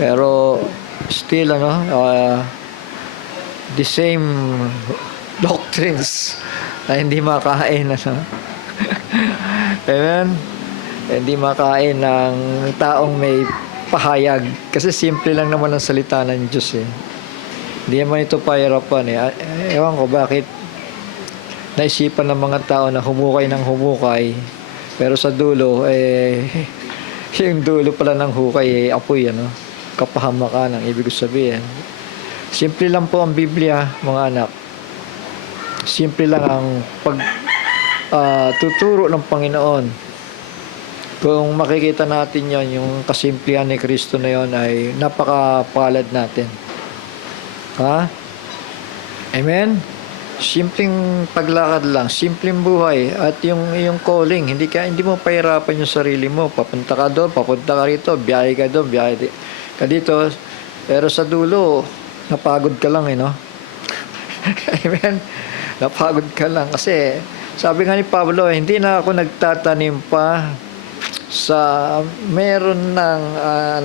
Pero still the same doctrines na hindi makain Amen. Hindi makain ng taong may pahayag kasi simple lang naman ang salita ng Diyos eh. Hindi naman ito pahirapan eh. Ewan ko bakit naisipan ng mga tao na humukay ng humukay, pero sa dulo yung dulo pala ng hukay apoy kapahamakan ang ibig sabihin. Simple lang po ang Biblia, mga anak. Simple lang ang tuturo ng Panginoon. Kung makikita natin yon, yung kasimplihan ni Kristo na yon ay napakapalad natin. Ha? Amen? Simpleng paglakad lang, simpleng buhay, at yung calling, hindi mo pahirapan yung sarili mo. Papunta ka doon, papunta ka rito, biyahe ka doon, biyahe ka dito. Pero sa dulo, napagod ka lang Amen? Napagod ka lang kasi sabi nga ni Pablo, hindi na ako nagtatanim pa sa meron ng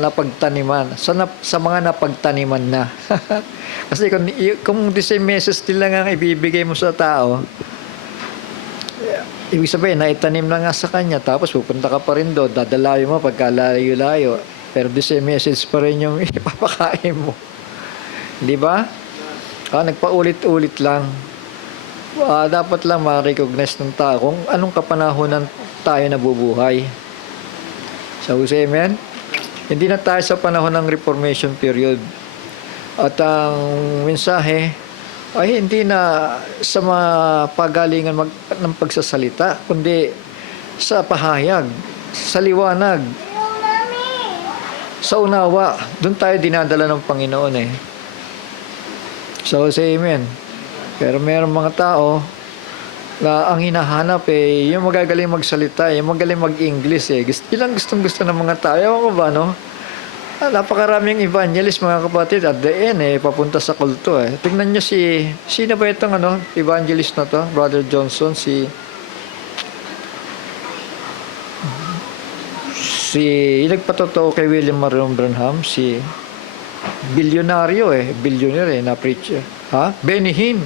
napagtaniman, sa mga napagtaniman na. Kasi kung 10 meses lang ang ibibigay mo sa tao, ibig sabihin, naitanim na nga sa kanya, tapos pupunta ka pa rin doon, dadalayo mo pagka layo-layo, pero 10 meses pa rin yung ipapakain mo. Di ba? Nagpaulit-ulit lang. Dapat lang ma-recognize ng tao kung anong kapanahonan tayo nabubuhay. So, amen? Hindi na tayo sa panahon ng Reformation period. At ang mensahe ay hindi na sa mga pagalingan ng pagsasalita, kundi sa pahayag, sa liwanag, sa unawa. Doon tayo dinadala ng Panginoon So, amen. Pero mayroong mga tao na ang hinahanap yung magagaling magsalita, yung magaling mag-English Ilang gustong-gusto ng mga tao. Ewan ko ba, napakaraming evangelist, mga kapatid, at the end, papunta sa kulto, Tingnan nyo sino ba itong, evangelist na to? Brother Johnson, yung nagpatotoo kay William Marion Branham, billionaire na preacher. Benny Hinn.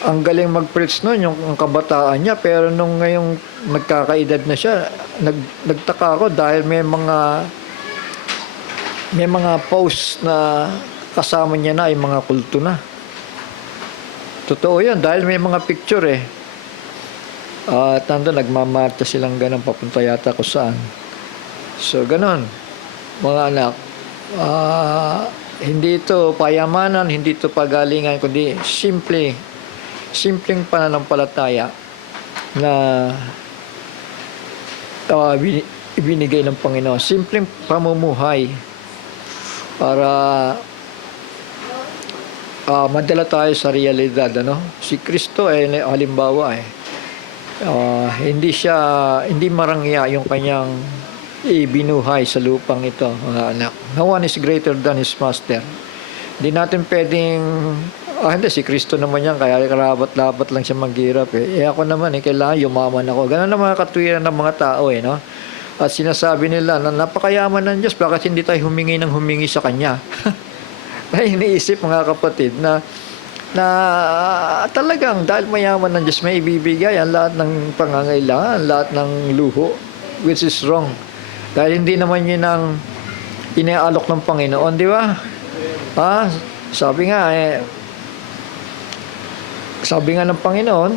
Ang galing mag-preach noon, yung kabataan niya, pero nung ngayong nagkakaedad na siya, nagtaka ako dahil may mga posts na kasama niya na ay mga kulto na. Totoo yan, dahil may mga picture At nagmamarcha silang ganun, papunta yata ko saan. So, ganun, mga anak. Hindi ito payamanan, hindi ito pagalingan, kundi simpleng pananampalataya na ibinigay ng Panginoon. Simpleng pamumuhay para madala tayo sa realidad. Si Kristo halimbawa hindi marangya yung kanyang ibinuhay sa lupang ito, mga anak. No one is greater than his master. Hindi natin pwedeng hindi, si Kristo naman yan, kaya karabat-labat lang siya maghirap ako naman kailangan yumaman ako. Ganun ang mga katwiran ng mga tao At sinasabi nila na napakayaman ng Diyos, bakit hindi tayo humingi ng humingi sa Kanya? Ay iniisip, mga kapatid, na talagang dahil mayaman ng Diyos, may ibibigay ang lahat ng pangangailangan, lahat ng luho, which is wrong. Dahil hindi naman yun ang iniaalok ng Panginoon, di ba? Sabi nga ng Panginoon,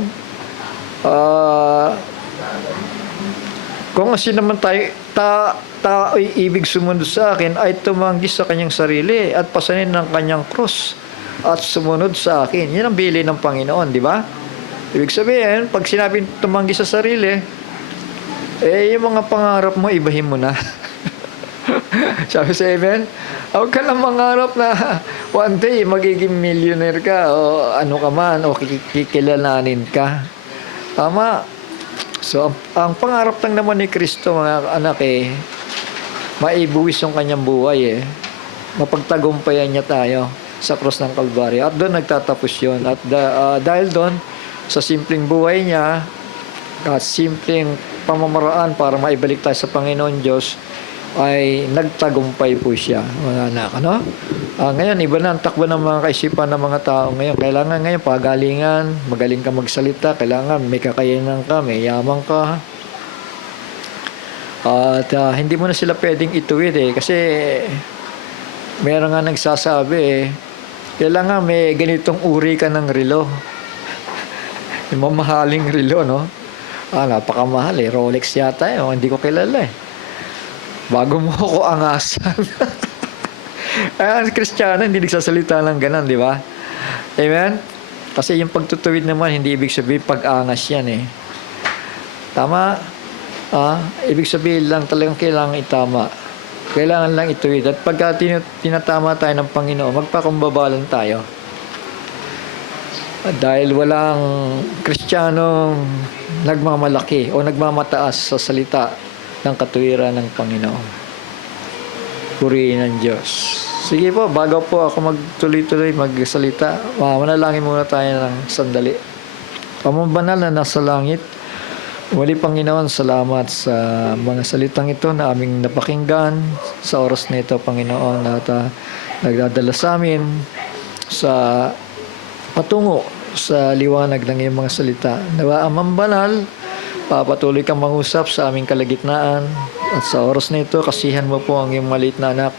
kung sino naman tao'y ibig sumunod sa akin, ay tumanggi sa kanyang sarili at pasanin ng kanyang krus at sumunod sa akin. Yan ang bili ng Panginoon, di ba? Ibig sabihin, pag sinabing tumanggi sa sarili, yung mga pangarap mo, ibahin mo na. Sabi sa amen, huwag ka lang mangarap na one day magiging millionaire ka o ano ka man o kikilalanin ka. Tama. So, ang pangarap lang naman ni Kristo, mga anak maibuwis yung kanyang buhay Mapagtagumpayan niya tayo sa cross ng Kalbaryo. At doon nagtatapos yun. At dahil doon, sa simpleng buhay niya, at simpleng pamamaraan para maibalik tayo sa Panginoon Diyos, ay nagtagumpay po siya, mga anak, ano? Ngayon, iba na ang takbo ng mga kaisipan ng mga tao ngayon. Kailangan ngayon pagalingan, magaling ka magsalita, kailangan may kakayanan ka, may yaman ka. At hindi mo na sila pwedeng ituwid kasi meron nga nagsasabi kailangan may ganitong uri ka ng relo. Yung mamahaling relo, no? Napakamahal Rolex yata hindi ko kilala bago mo ko angasan. Ang Kristiyano hindi nagsasalita ng ganon, di ba? Amen? Kasi yung pagtutuwid naman hindi ibig sabihin pag-angas yan Tama? Ibig sabihin lang talagang kailangan itama. Kailangan lang ituwid. At pagka tinatama tayo ng Panginoon, magpakumbabalan tayo. Dahil walang Kristiyanong nagmamalaki o nagmamataas sa salita ng katuwiran ng Panginoon. Purihin ng Diyos. Sige po, bago po ako magtuloy-tuloy magsalita, manalangin muna tayo ng sandali. Amang banal na nasa langit, muli Panginoon, salamat sa mga salitang ito na aming napakinggan sa oras na ito, Panginoon, at nagdadala sa amin sa patungo sa liwanag ng iyong mga salita. Nawa Amang banal, patuloy kang mangusap sa aming kalagitnaan at sa oras na ito, kasihan mo po ang iyong maliit na anak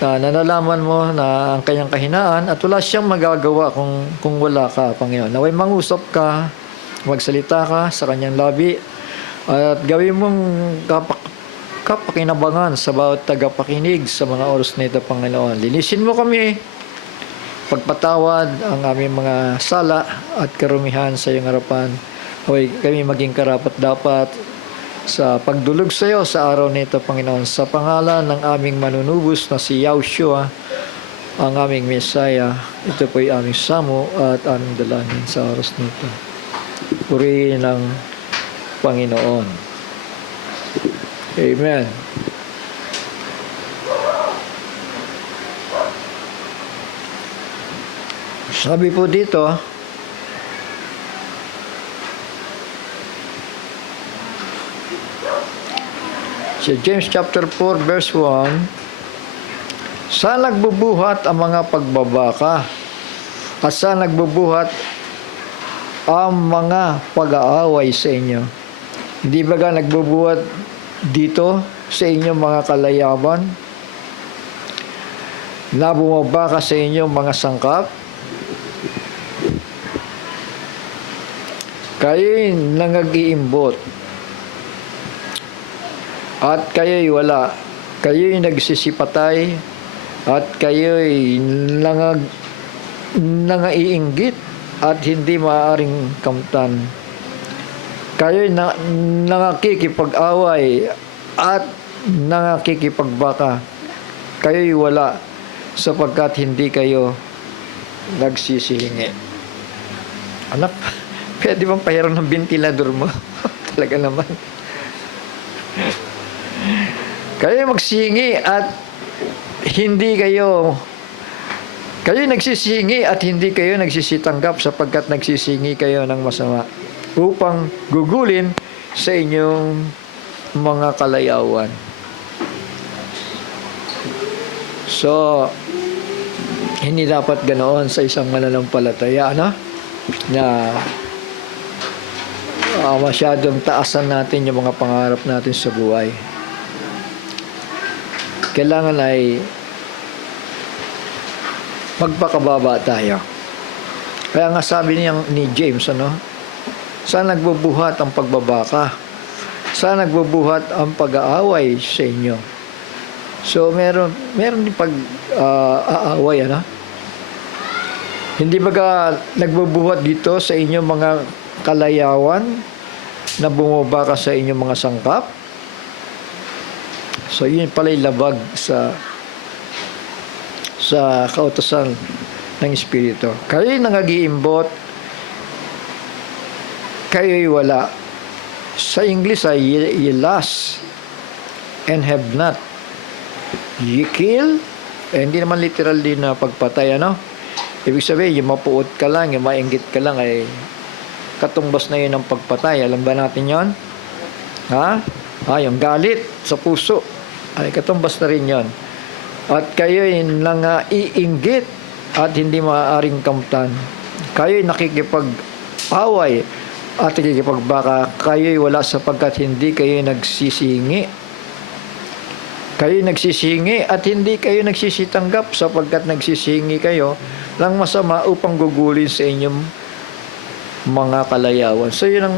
na nalalaman mo na ang kanyang kahinaan at wala siyang magagawa kung wala ka, Panginoon. Naway mangusap ka, magsalita ka sa kanyang labi at gawin mong kapakinabangan sa bawat tagapakinig sa mga oras na ito, Panginoon. Linisin mo kami, pagpatawad ang aming mga sala at karumihan sa iyong harapan. Huwag kami maging karapat-dapat sa pagdulog sa iyo sa araw nito, Panginoon. Sa pangalan ng aming manunubos na si Yahushua, ang aming Mesaya, ito po'y aming samo at aming dalangin sa oras nito. Purihin ng Panginoon. Amen. Sabi po dito, sa James chapter 4 verse 1, sa nagbubuhat ang mga pagbabaka at sa nagbubuhat ang mga pag-aaway sa inyo. Hindi ba ka nagbubuhat dito sa inyong mga kalayaban na bumabaka sa inyong mga sangkap? Kayo'y nangag-iimbot at kayo'y wala. Kayo'y nagsisipatay at kayo'y nangaiinggit at hindi maaaring kamtan. Kayo'y nangakikipag-away at nangakikipagbaka. Kayo'y wala sapagkat hindi kayo nagsisihingi. Anak, pwede bang pahiram ng ventilador mo? Talaga naman. Kayo magsihingi at hindi kayo nagsisihingi at hindi kayo nagsisitanggap sapagkat nagsisihingi kayo ng masama upang gugulin sa inyong mga kalayawan. So, hindi dapat ganoon sa isang mananampalataya, na masyadong taasan natin yung mga pangarap natin sa buhay. Kailangan ay magpakababa tayo. Kaya nga sabi ni James, saan nagbubuhat ang pagbabaka? Saan nagbubuhat ang pag-aaway sa inyo? So, meron din pag-aaway, Hindi ba nagbubuhat dito sa inyong mga kalayawan na bumabaka sa inyong mga sangkap? So, yun pala yung labag sa kautusan ng Espiritu. Kayo'y nangag-iimbot, kayo'y wala. Sa English ay ye lust and have not. Ye kill, hindi naman literal din na pagpatay, Ibig sabihin, yung mapuot ka lang, yung mainggit ka lang, ay katumbas na yun ng pagpatay. Alam ba natin yon? Yung galit sa puso. ay katumbas na rin yon. At kayo'y iinggit at hindi maaaring kamtan. Kayo'y nakikipag-away at nakikipagbaka. Kayo'y wala sapagkat hindi kayo nagsisingi. Kayo'y nagsisingi at hindi kayo nagsisitanggap sapagkat nagsisingi kayo ng masama upang gugulin sa inyong mga kalayawan. So yun ang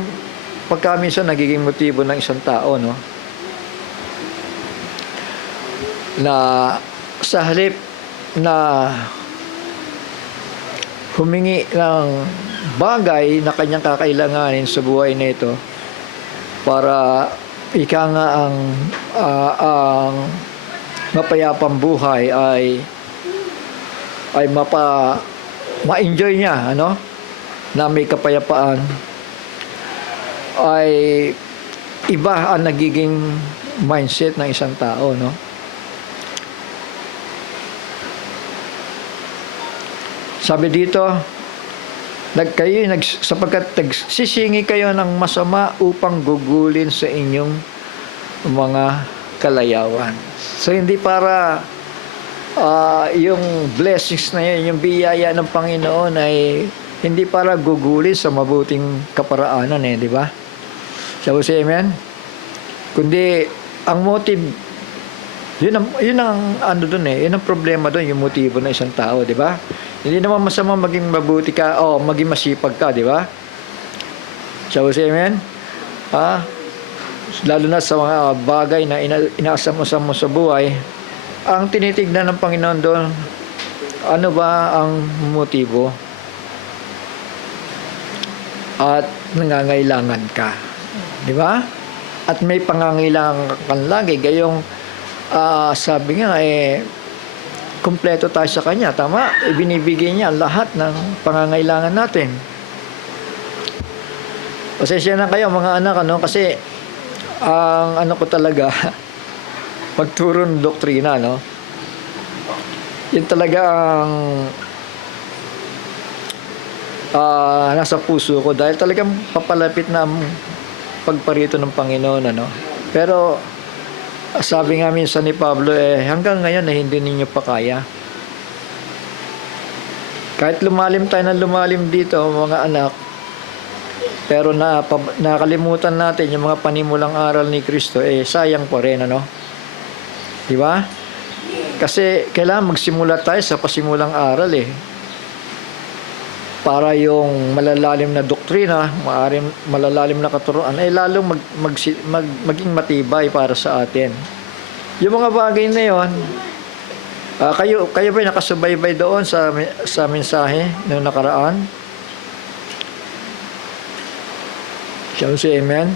pagkaminsan nagiging motibo ng isang tao, no? Na sa halip na humingi ng bagay na kanyang kakailanganin sa buhay na ito para ika nga ang mapayapang buhay ay ma-enjoy niya, ano? Na may kapayapaan, ay iba ang nagiging mindset ng isang tao, no? Sabi dito, sapagkat nagsisingi kayo ng masama upang gugulin sa inyong mga kalayawan. So hindi para yung blessings na yun, yung biyaya ng Panginoon ay hindi para gugulin sa mabuting kaparaanan, di ba? Sabi si Amen? Kundi ang motive, yun ang ano dun yun ang problema dun, yung motibo ng isang tao, di ba? Hindi naman masama maging mabuti ka o maging masipag ka, di ba? Sabi si Amen? Lalo na sa mga bagay na inaasam-asam mo sa buhay, ang tinitignan ng Panginoon doon, ano ba ang motibo? At nangangailangan ka, di ba? At may pangangailangan ka lagi, gayong sabi nga kumpleto tayo sa Kanya, tama? Ibinibigay niya lahat ng pangangailangan natin. Pasensya na kayo mga anak, ano? Kasi ang ano ko talaga magturo ng doktrina, no? Yun talaga ang nasa puso ko dahil talagang papalapit na ang pagparito ng Panginoon, ano? Pero sabi nga minsan ni Pablo, hanggang ngayon hindi ninyo pa kaya. Kahit lumalim tayo ng lumalim dito, mga anak, pero nakalimutan natin yung mga panimulang aral ni Kristo, sayang pa rin, ano? Di ba? Kasi kailangan magsimula tayo sa pasimulang aral, para yung malalalim na doktrina, malalalim na katuruan, lalong maging matibay para sa atin. Yung mga bagay na yun, kayo ba nakasubaybay doon sa mensahe noong nakaraan? Siya si Amen?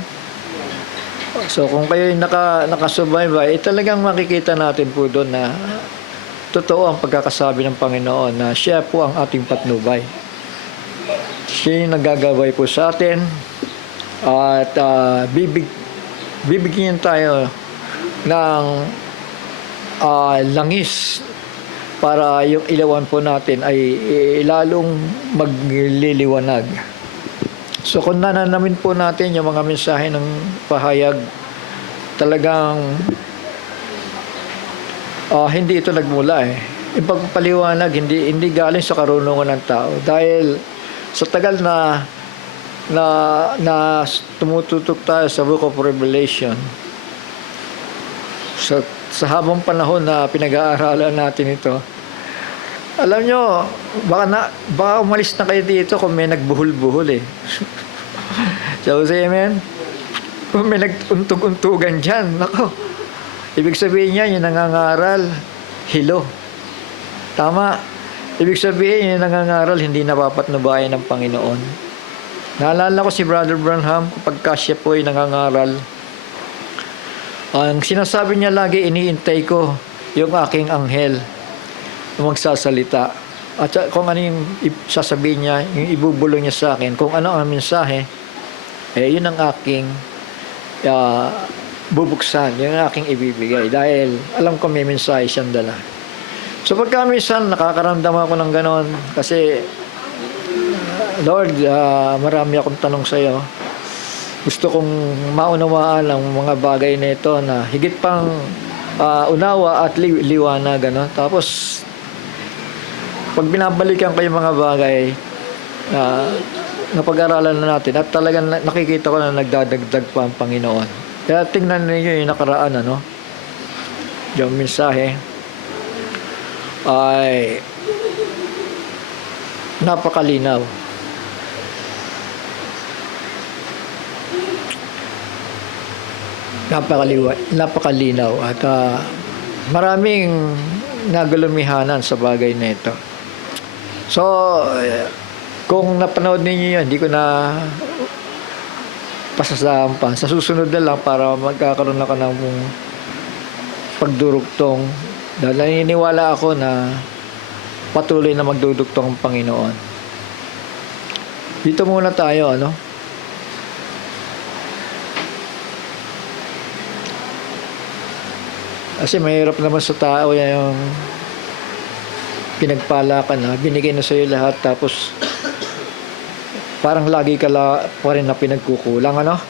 So kung kayo nakasubaybay, talagang makikita natin po doon na totoo ang pagkakasabi ng Panginoon na siya po ang ating patnubay. Siya yung nagagabay po sa atin at bibigyan tayo ng langis para yung ilawan po natin ay lalong magliliwanag. So kung nananamin po natin yung mga mensahe ng pahayag, talagang hindi ito nagmula Yung pagpaliwanag hindi galing sa karunungan ng tao dahil sa tagal na tumututok tayo sa Book of Revelation, sa habang panahon na pinag-aaralan natin ito, alam nyo, baka umalis na kayo dito kung may nagbuhol-buhol So, amen? Kung may nag-untog-untugan dyan, nako, ibig sabihin niya, yung nangangaral, hilo. Tama. Ibig sabihin, yung nangangaral, hindi napapatnubayan ng Panginoon. Naalala ko si Brother Branham, kapag siya po ay nangangaral, ang sinasabi niya lagi, iniintay ko yung aking anghel na magsasalita. At kung ano yung sasabihin niya, yung ibubulong niya sa akin, kung ano ang mensahe, yun ang aking bubuksan, yun ang aking ibibigay. Dahil alam ko may mensahe siyang dala. So pagka minsan nakakaramdam ako ng ganon kasi Lord, marami akong tanong sa iyo. Gusto kong maunawaan ang mga bagay na ito na higit pang unawa at liwanag, ano. Tapos pag binabalikan ko yung mga bagay na napag-aralan na natin at talagang nakikita ko na nagdadagdag pa ang Panginoon. Kaya tingnan niyo yung nakaraan, ano. Yung mensahe ay napakalinaw. Napakalinaw at maraming nagulumihanan sa bagay na ito. So, kung napanood ninyo yun, hindi ko na pasasahan pa. Sa susunod na lang para magkakaroon na ka ng pagdurugtong. Dahil naniniwala ako na patuloy na magdudugtong ang Panginoon. Dito muna tayo, ano? Kasi mahirap naman sa tao yung pinagpala ka na, binigay na sa'yo lahat, tapos parang lagi ka pa rin na pinagkukulang, ano?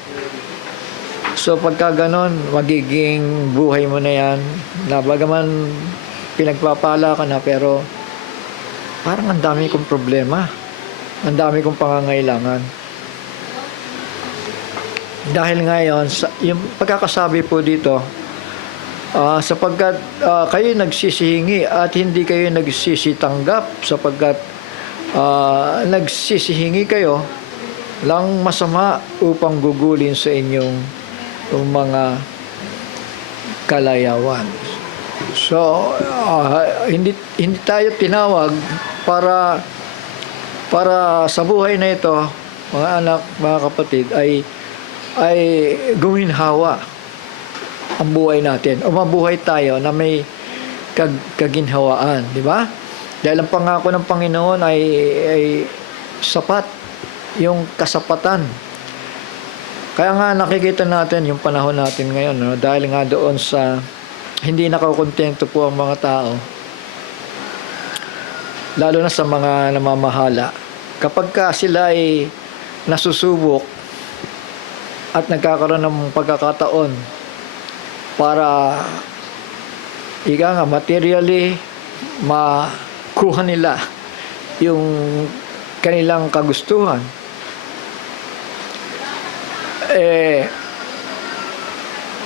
So pagka ganon, magiging buhay mo na yan, na bagaman pinagpapala ka na, pero parang ang dami kong problema, ang dami kong pangangailangan. Dahil ngayon, yung pagkakasabi po dito, sapagkat kayo nagsisihingi at hindi kayo nagsisitanggap, sapagkat nagsisihingi kayo lang masama upang gugulin sa inyong mga kalayawan. So hindi tayo tinawag para sa buhay na ito, mga anak, mga kapatid, ay guminhawa ang buhay natin o mabuhay tayo na may kaginhawaan, di ba? Dahil ang pangako ng Panginoon ay sapat, yung kasapatan. Kaya nga nakikita natin yung panahon natin ngayon, no? Dahil nga doon sa hindi nakakontento po ang mga tao, lalo na sa mga namamahala. Kapag ka sila ay nasusubok at nagkakaroon ng pagkakataon para materially makuha nila yung kanilang kagustuhan,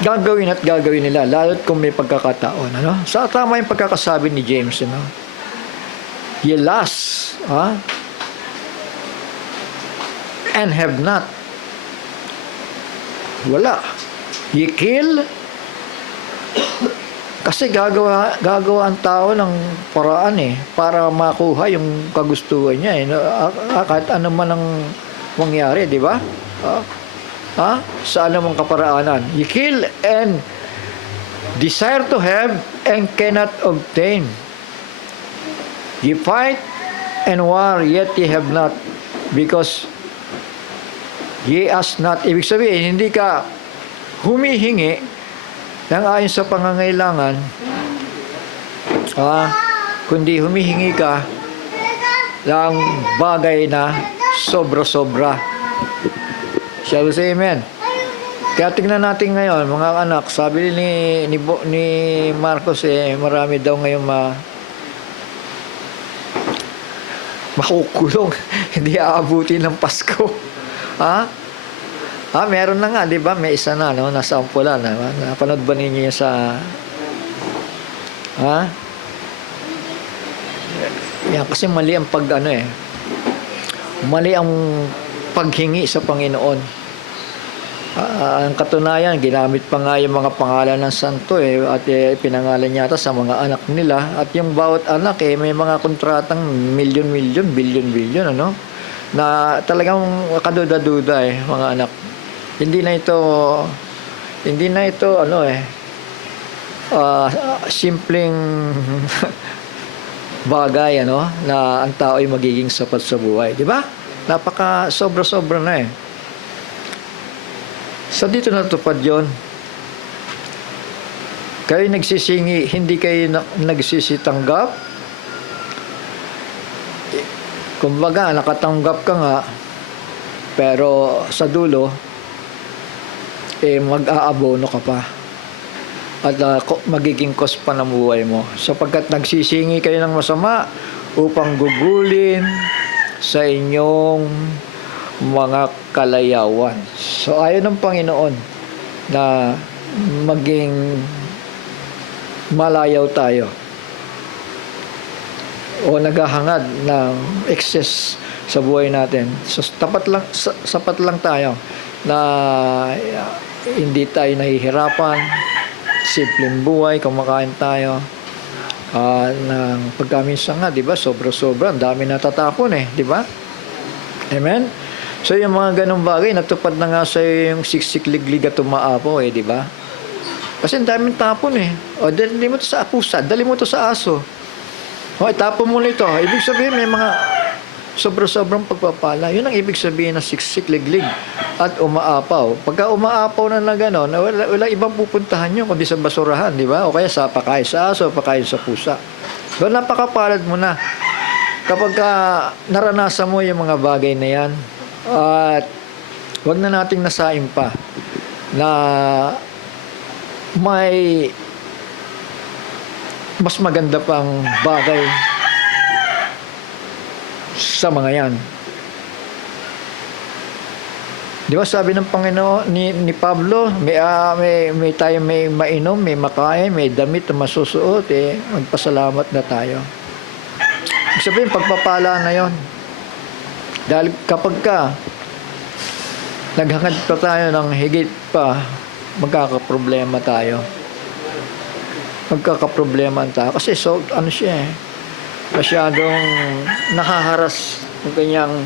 gagawin nila, lalo't kung may pagkakataon, ano? Sa tama yung pagkakasabi ni James, you know? You lust, and have not. Wala. You kill, kasi gagawa ang tao ng paraan para makuha yung kagustuhan niya kahit ano man ang mangyari, di ba? Sa anumang kaparaanan. You kill and desire to have and cannot obtain. You fight and war, yet ye have not, because ye ask not. Ibig sabihin, hindi ka humihingi ng ayon sa pangangailangan, kundi humihingi ka ng bagay na sobra-sobra. Shall we say amen? Kaya tingnan natin ngayon, mga anak, sabi ni Marcos, marami daw ngayon makukulong. Hindi aabuti ng Pasko. Meron na nga, di ba? May isa na, no? Nasa ampulan. Napanood ba ninyo yung sa... Yan, kasi mali ang mali ang paghingi sa Panginoon. Ang katunayan, ginamit pa nga yung mga pangalan ng santo at pinangalan yata sa mga anak nila. At yung bawat anak may mga kontratang milyon-milyon, bilyon-bilyon, ano? Na talagang kaduda-duda mga anak. Hindi na ito simpleng bagay, ano, na ang tao ay magiging sapat sa buhay, di ba? Napaka sobra-sobra na So dito natupad yon. Kayo nagsisingi, hindi kayo nagsisitanggap. Kumbaga, nakatanggap ka nga, pero sa dulo mag-aabono ka pa. at magiging cost pa ng buhay mo. Sapagkat nagsisingi kayo ng masama upang gugulin sa inyong mga kalayawan. So ayaw ng Panginoon na maging malayaw tayo o naghahangad ng excess sa buhay natin. So sapat lang tayo na hindi tayo nahihirapan, simpleng buhay, kumakain tayo ng pagkaminsan nga, di ba? Sobra-sobra, ang dami natatapon di ba? Amen? So yung mga ganong bagay, natupad na nga sa yung siksik-liglig at umaapo di ba? Kasi ang daming tapon O, dali mo to sa pusa, dali mo to sa aso. O, itapon mo nito. Ibig sabihin, may mga sobra-sobrang pagpapala. Yun ang ibig sabihin ng siksik-liglig at umaapaw. Pagka umaapaw na gano'n, wala ibang pupuntahan nyo kundi sa basurahan, di ba? O kaya sa pakain sa aso, pakain sa pusa. So, napakapalad mo na kapag naranasan mo yung mga bagay na yan. At wag na nating nasain pa na may mas maganda pang bagay sa mga yan. Di ba sabi ng Panginoon ni Pablo, may tayo may mainom, may makain, may damit na masusuot magpasalamat na tayo. Ibig sabihin, pagpapala na yon. Dahil kapag naghangad pa tayo ng higit pa, magkakaproblema tayo. Kasi ano siya masyadong nakaharas ng kanyang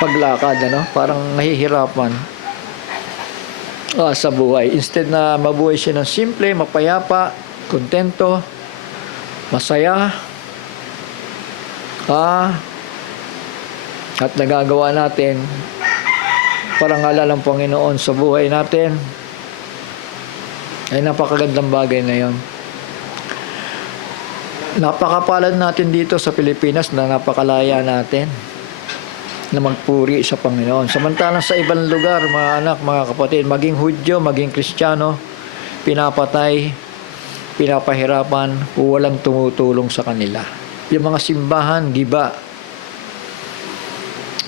paglakad, parang nahihirapan sa buhay. Instead na mabuhay siya ng simple, mapayapa, kontento, masaya, at nagagawa natin parangalan ng Panginoon sa buhay natin, ay napakagandang bagay na yon. Napakapalad natin dito sa Pilipinas na napakalaya natin na magpuri sa Panginoon. Samantalang sa ibang lugar, mga anak, mga kapatid, maging Hudyo, maging Kristiyano, pinapatay, pinapahirapan, walang tumutulong sa kanila. Yung mga simbahan, giba.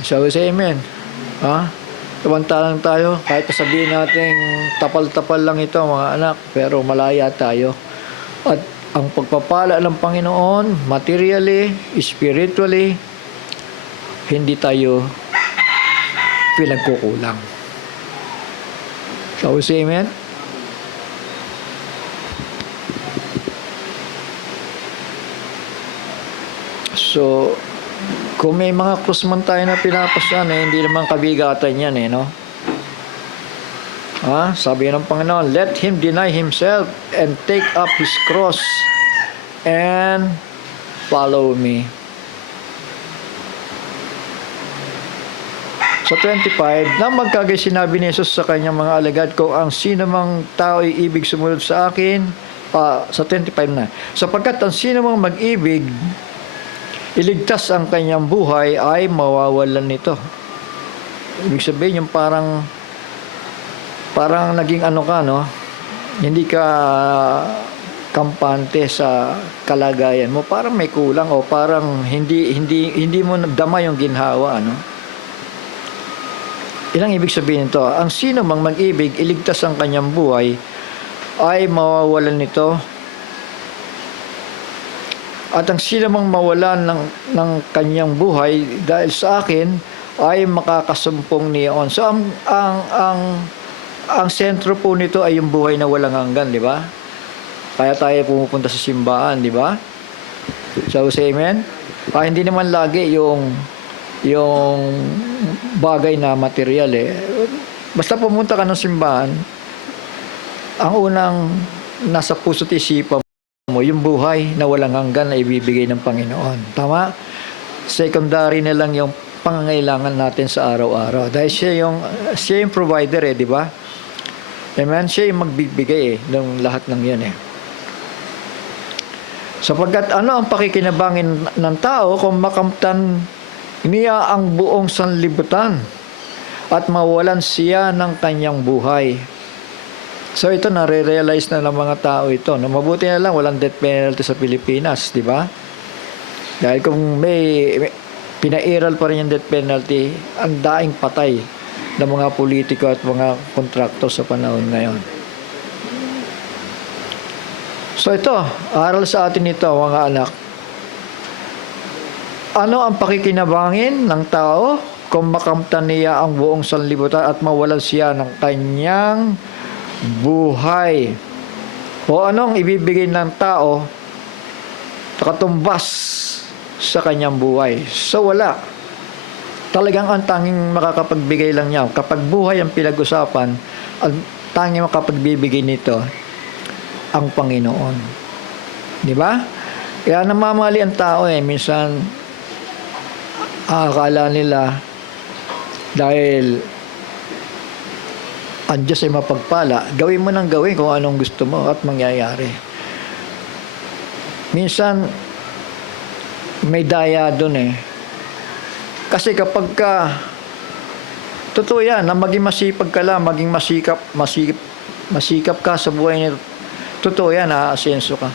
So, say amen. Samantalang tayo, kahit sabihin natin tapal-tapal lang ito mga anak, pero malaya tayo. At ang pagpapala ng Panginoon, materially, spiritually, hindi tayo pinagkukulang. So, say amen? So, kung may mga krus man tayo na pinapasyan, hindi naman kabigatan yan, no? Sabi ng Panginoon, let him deny himself and take up his cross and follow me. Sa 25, na magkagay sinabi ni Jesus sa kanyang mga alagad, kung ang sino mang tao ay ibig sumunod sa akin, sa 25 na, sapagkat ang sino mang mag-ibig, iligtas ang kanyang buhay, ay mawawalan nito. Ibig sabihin, yung parang naging hindi ka kampante sa kalagayan mo, parang may kulang o parang hindi mo dama yung ginhawa, Ilang ibig sabihin nito? Ang sino mang mag-ibig, iligtas ang kanyang buhay, ay mawawalan nito. At ang sino mang mawalan ng kanyang buhay dahil sa akin, ay makakasumpong niyon. So ang sentro po nito ay yung buhay na walang hanggan, di ba? Kaya tayo pumupunta sa simbahan, di ba? So, say amen? Hindi naman lagi yung bagay na material Basta pumunta ka ng simbahan, ang unang nasa puso't isipan mo, yung buhay na walang hanggan na ibibigay ng Panginoon. Tama? Secondary na lang yung pangangailangan natin sa araw-araw. Dahil siya yung provider di ba? Amen? Siya yung magbibigay ng lahat ng yun Sapagkat ang pakikinabangin ng tao kung makamtan niya ang buong sanlibutan at mawalan siya ng kanyang buhay. So ito, nare-realize na ng mga tao ito. No, mabuti na lang walang death penalty sa Pilipinas, di ba? Dahil kung may pinairal pa rin yung death penalty, ang daing patay ng mga politiko at mga kontraktor sa panahon ngayon. So ito, aral sa atin ito, mga anak. Ano ang pakikinabangin ng tao kung makamtan niya ang buong sanlibutan at mawalan siya ng kanyang buhay? O anong ibibigay ng tao katumbas sa kanyang buhay? So wala. Talagang ang tanging makakapagbigay lang niya. Kapag buhay ang pinag-usapan, ang tanging makapagbibigay nito ang Panginoon. Di ba? Kaya namamali ang tao minsan akala nila dahil ang Diyos ay mapagpala, gawin mo nang gawin kung anong gusto mo at mangyayari. Minsan may daya doon Kasi kapag ka totoo yan, na maging masipag ka lang, maging masikap ka sa buhay nito. Totoo yan, aasenso ka.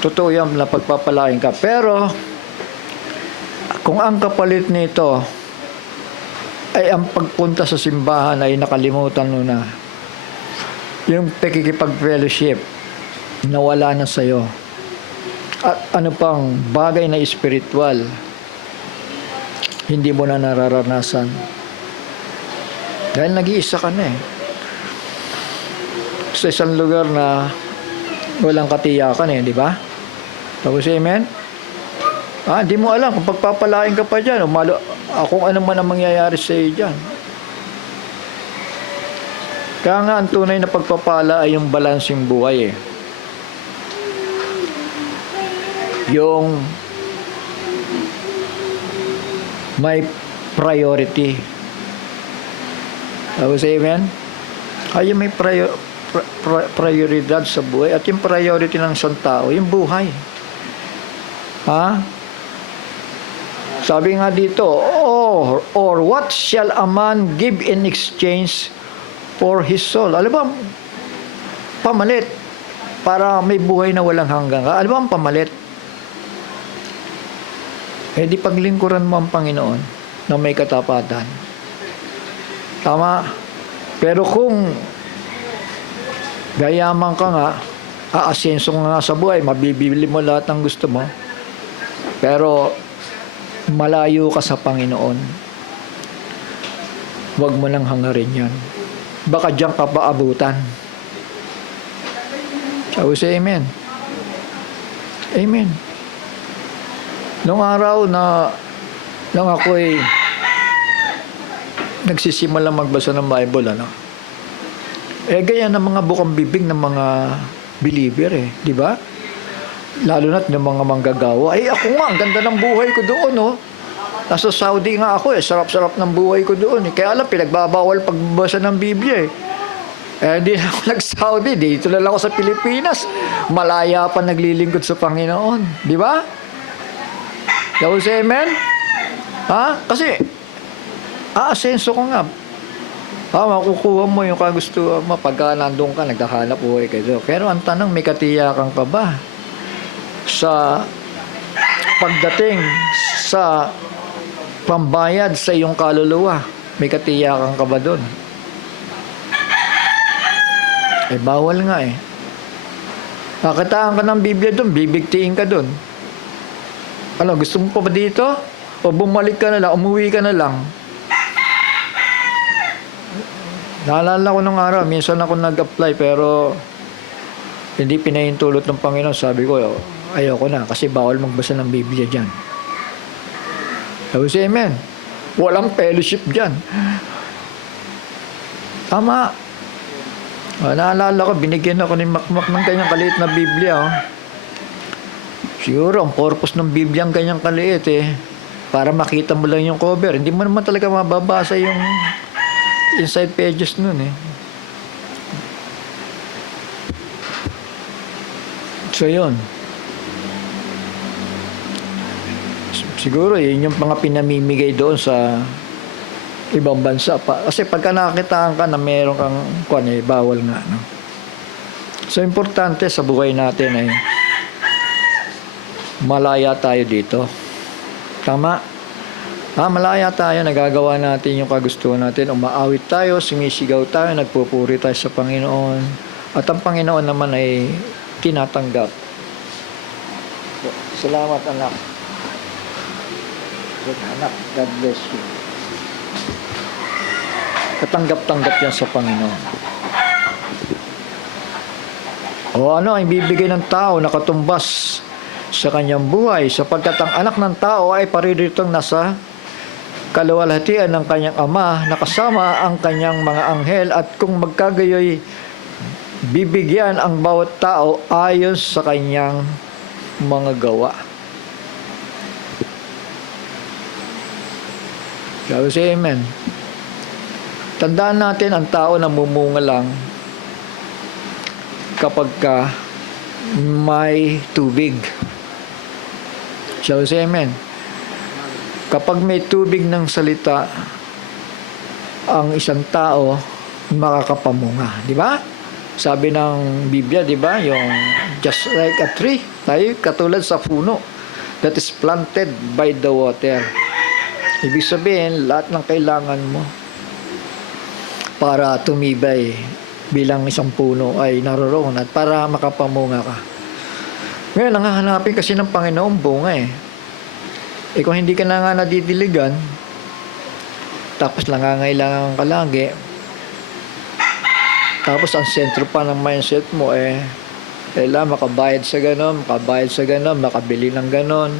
Totoo yan na pagpapalain ka. Pero, kung ang kapalit nito ay ang pagpunta sa simbahan ay nakalimutan mo na, yung pakikipag-fellowship, nawala na sa'yo. At ano pang bagay na espiritual, hindi mo na nararanasan. Dahil nag-iisa ka na sa isang lugar na walang katiyakan di ba? Tapos amen? Di mo alam kung pagpapalain ka pa dyan kung ano man ang mangyayari sa iyo dyan. Kaya nga ang tunay na pagpapala ay yung balansing buhay yung may priority. Tapos amen? Yung may prioridad sa buhay at yung priority ng isang tao, yung buhay. Sabi nga dito, or what shall a man give in exchange for his soul? Alam ba, pamalit para may buhay na walang hanggan. Alam ba ang pamalit? Di paglingkuran mo ang Panginoon na may katapatan. Tama. Pero kung gayaman ka nga, aasenso ka nga sa buhay, mabibili mo lahat ng gusto mo, pero malayo ka sa Panginoon, huwag mo nang hangarin yan. Baka diyan ka pa abutan. So, say amen. Amen. Noong araw na nang ako'y nagsisimula magbasa ng Bible, ganyan ang mga bukang bibig ng mga believer di ba? Lalo na't ng mga manggagawa. Ako nga, ang ganda ng buhay ko doon, Nasa Saudi nga ako, sarap-sarap ng buhay ko doon. Kaya alam, pinagbabawal pagbasa ng Biblia Hindi na ako nag-Saudi, dito na lang ako sa Pilipinas. Malaya pa naglilingkod sa Panginoon. Di ba? Daw say amen? Kasi, aasenso ko nga. Makukuha mo yung kagustuhan mo pagka nandun ka, naghahanap buhay kayo. Pero ang tanong, may katiyakan ka ba sa pagdating sa pambayad sa iyong kaluluwa? May katiyakan ka ba doon? Bawal nga Nakataan ka ng Biblia doon, bibigtiin ka doon. Gusto mo pa ba dito? O bumalik ka na lang, umuwi ka na lang? Naalala ko nung araw, minsan ako nag-apply pero hindi pinahintulot ng Panginoon. Sabi ko, ayoko na kasi bawal magbasa ng Biblia dyan. Sabi siya, amen. Walang fellowship dyan. Tama. Naalala ko, binigyan ako ni Makmak ng kanyang kaliit na Biblia. Siguro, ang purpose ng Biblia ang kanyang kaliit para makita mo lang yung cover. Hindi mo naman talaga mababasa yung inside pages nun So, yun. Siguro, yun yung mga pinamimigay doon sa ibang bansa pa. Kasi pagka nakitaan ka na meron kang bawal nga. No? So, importante sa buhay natin ay malaya tayo dito. Tama? Malaya tayo, nagagawa natin yung kagustuhan natin, umaawit tayo, sumisigaw tayo, nagpupuri tayo sa Panginoon. At ang Panginoon naman ay tinatanggap. Salamat, anak. Anak, God bless you. Katanggap-tanggap yan sa Panginoon. O ano ang bibigay ng tao na katumbas sa kanyang buhay, sapagkat ang anak ng tao ay pariritong nasa kaluwalhatian ng kanyang ama, nakasama ang kanyang mga anghel, at kung magkagayoy bibigyan ang bawat tao ayon sa kanyang mga gawa. Sabi siya, amen. Tandaan natin, ang tao namumunga lang kapag ka may tubig. Shall we say amen? Kapag may tubig ng salita, ang isang tao makakapamunga. Di ba? Sabi ng Biblia, di ba? Yung just like a tree. Tayo katulad sa puno that is planted by the water. Ibig sabihin, lahat ng kailangan mo para tumibay bilang isang puno ay naroroon at para makapamunga ka. Ngayon, nangahanapin kasi ng Panginoon bunga eh. Kung hindi ka na nga nadidiligan, tapos nangangailangan ka lagi, tapos ang sentro pa ng mindset mo kailangan makabayad sa ganon, makabili ng ganon.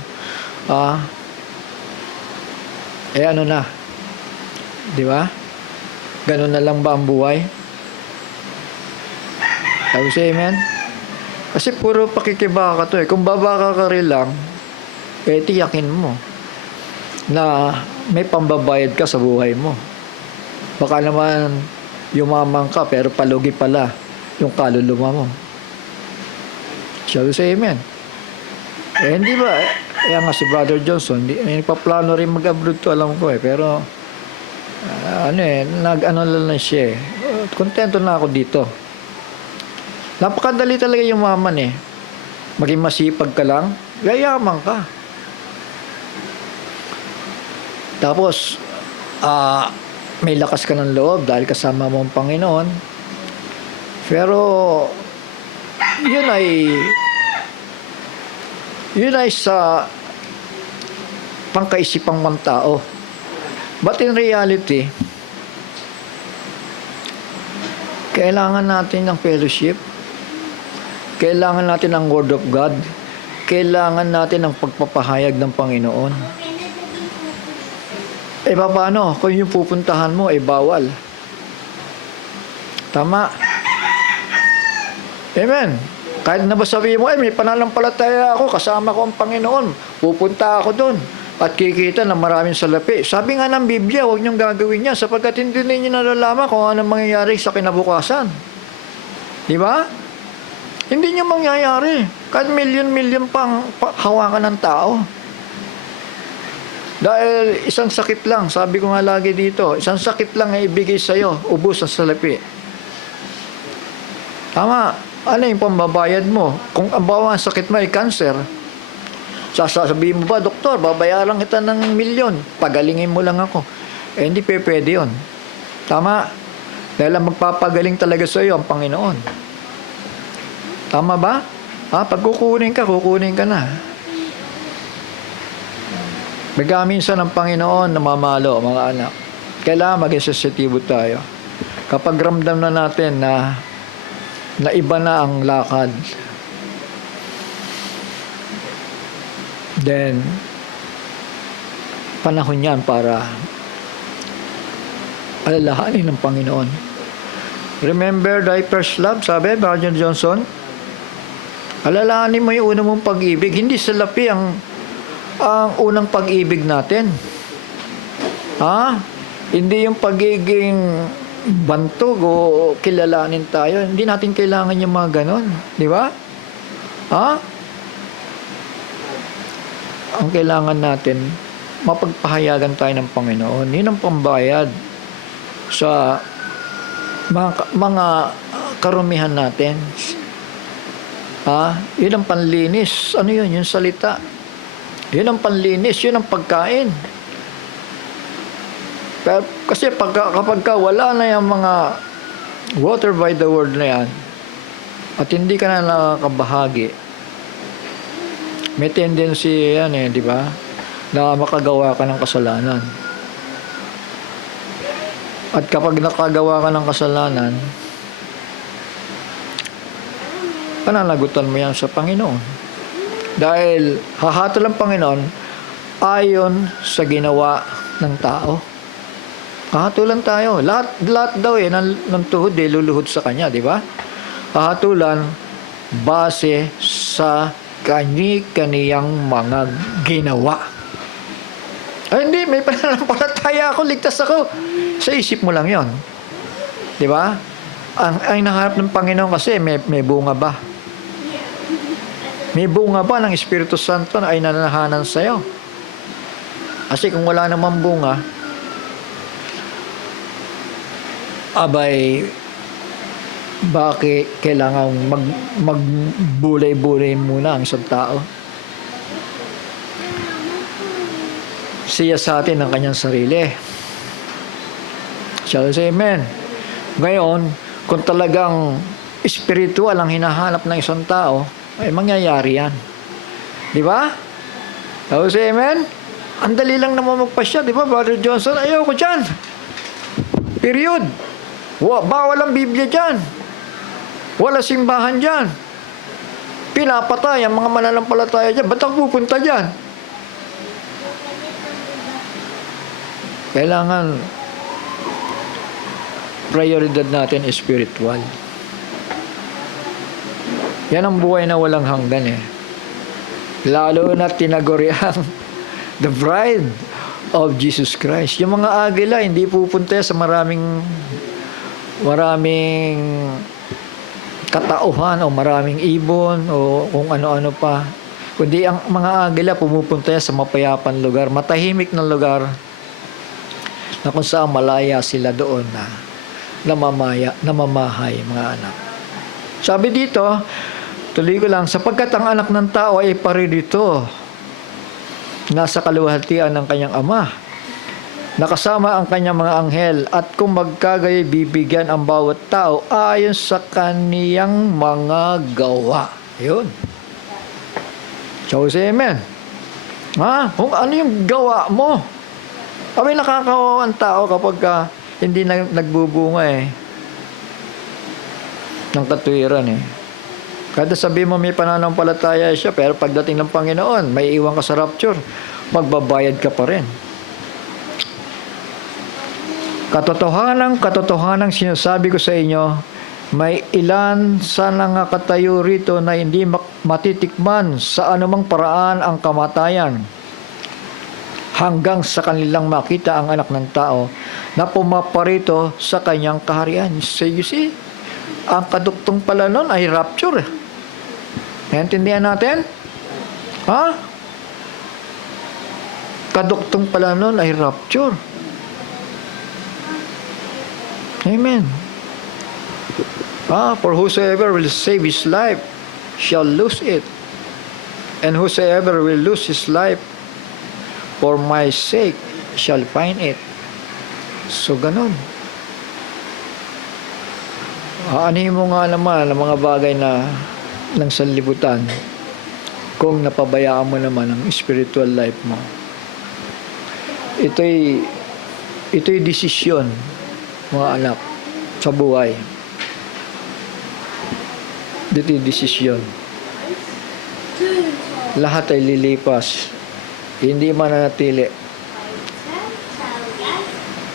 Ano na? Di ba? Ganon na lang ba ang buhay? Sabi siya, amen? Kasi puro pakikibaka to eh. Kung babaka ka rin lang, tiyakin mo na may pambabayad ka sa buhay mo. Baka naman yumaman ka pero palugi pala yung kaluluwa mo. Shall we say amen? Hindi ba? Nga si Brother Johnson, nagpaplano rin mag-abroad to, alam ko pero nag-ano lang siya kontento na ako dito. Napakadali talaga yumaman maging masipag ka lang, yayaman ka. Tapos may lakas ka ng loob dahil kasama mo ang Panginoon. Pero yun ay sa pangkaisipang mga tao. But in reality, kailangan natin ng fellowship, kailangan natin ng Word of God, kailangan natin ng pagpapahayag ng Panginoon. Paano? Kung yung pupuntahan mo bawal. Tama? Amen. Kahit na ba sabihin mo, may pananampalataya ako, kasama ko ang Panginoon, pupunta ako doon, at kikita na maraming salapi. Sabi nga ng Biblia, huwag niyong gagawin niya, sapagkat hindi ninyo nalalaman kung anong mangyayari sa kinabukasan. Di ba? Hindi niyo mangyayari. Kahit milyon-milyon pang hawakan ng tao. Dahil isang sakit lang, sabi ko nga lagi dito, isang sakit lang ay ibigay sa'yo, ubos ang salapi. Tama. Ano yung pambabayad mo? Kung ang bawang sakit mo ay cancer, sasabihin mo ba, doktor, babayaran kita ng milyon, pagalingin mo lang ako. Hindi pwede yun. Tama. Dahil ang magpapagaling talaga sa iyo ang Panginoon. Tama ba? Pag kukunin ka na. Minsan ng Panginoon namamalo, mga anak. Kailangan maging sensitibo tayo. Kapag ramdam na natin na iba na ang lakad, then panahon yan para alalahanin ng Panginoon. Remember thy first love, sabi Brother Johnson. Alalahanin mo yung unang mong pag-ibig. Hindi salapi ang unang pag-ibig natin. Hindi yung pagiging bantog o kilalanin tayo. Hindi natin kailangan yung mga ganon. Di ba? Ang kailangan natin mapagpahayagan tayo ng Panginoon. Yun ang pambayad sa mga karumihan natin. Yun ang panlinis. Ano yun? Yung salita. Yun ang panlinis. Yun ang pagkain. Kasi kapag wala na yung mga water by the word na yan, at hindi ka na nakakabahagi, may tendency yan di ba? Na makagawa ka ng kasalanan. At kapag nakagawa ka ng kasalanan, pananagutan mo yan sa Panginoon. Dahil hahatol ang Panginoon ayon sa ginawa ng tao. Hahatulan tayo. Lahat daw ng tuhod luluhod sa Kanya, di ba? Hahatulan base sa kani-kaniyang mga ginawa. Ay, hindi, may pananampalataya ako, ligtas ako. Sa isip mo lang yon, di ba? Ang nahanap ng Panginoon kasi may bunga ba? May bunga ba ng Espiritu Santo na ay nananahanan sa'yo? Kasi kung wala namang bunga, abay, bakit kailangan magbulay-bulay muna ang isang tao? Siya sa atin ang kanyang sarili. Shall we say amen? Ngayon, kung talagang spiritual ang hinahanap ng isang tao, ay mangyayari yan. Di ba? Shall we say amen? Ang dali lang naman magpasya, di ba, Brother Johnson? Ayaw ko dyan. Period. Bawal ang Biblia dyan. Wala simbahan dyan. Pinapatay ang mga mananampalataya dyan. Ba't ako pupunta dyan? Kailangan prioridad natin is spiritual. Yan ang buhay na walang hanggan Lalo na tinaguriang the bride of Jesus Christ. Yung mga agila, hindi pupunta sa maraming katauhan o maraming ibon o kung ano-ano pa. Kundi ang mga agila pumupunta sa mapayapan lugar, matahimik na lugar na kung saan malaya sila doon na namamahay mga anak. Sabi dito, tuloy ko lang, sapagkat ang anak ng tao ay paririto, nasa kaluwalhatian ng kanyang ama, nakasama ang kanyang mga anghel, at kung magkagaya'y bibigyan ang bawat tao ayon sa kaniyang mga gawa. Yun. So, say amen. Kung ano yung gawa mo? Kami nakakawawa ang tao kapag hindi nagbubunga ng katwiran Kada sabi mo may pananampalataya siya, pero pagdating ng Panginoon, may iwan ka sa rapture, magbabayad ka pa rin. Katotohanang sinasabi ko sa inyo, may ilan sa nangakatayo rito na hindi matitikman sa anumang paraan ang kamatayan, hanggang sa kanilang makita ang anak ng tao na pumaparito sa kanyang kaharian. So you see, ang kaduktong pala nun ay rapture. Naintindihan natin? Kaduktong pala nun ay rapture. Amen. For whosoever will save his life shall lose it, and whosoever will lose his life for my sake shall find it. So, ganun. Aanhin mo nga naman ang mga bagay na ng sanlibutan kung napabayaan mo naman ang spiritual life mo. Ito'y desisyon, mga anak, sa buhay. Ito'y desisyon. Lahat ay lilipas. Hindi mananatili.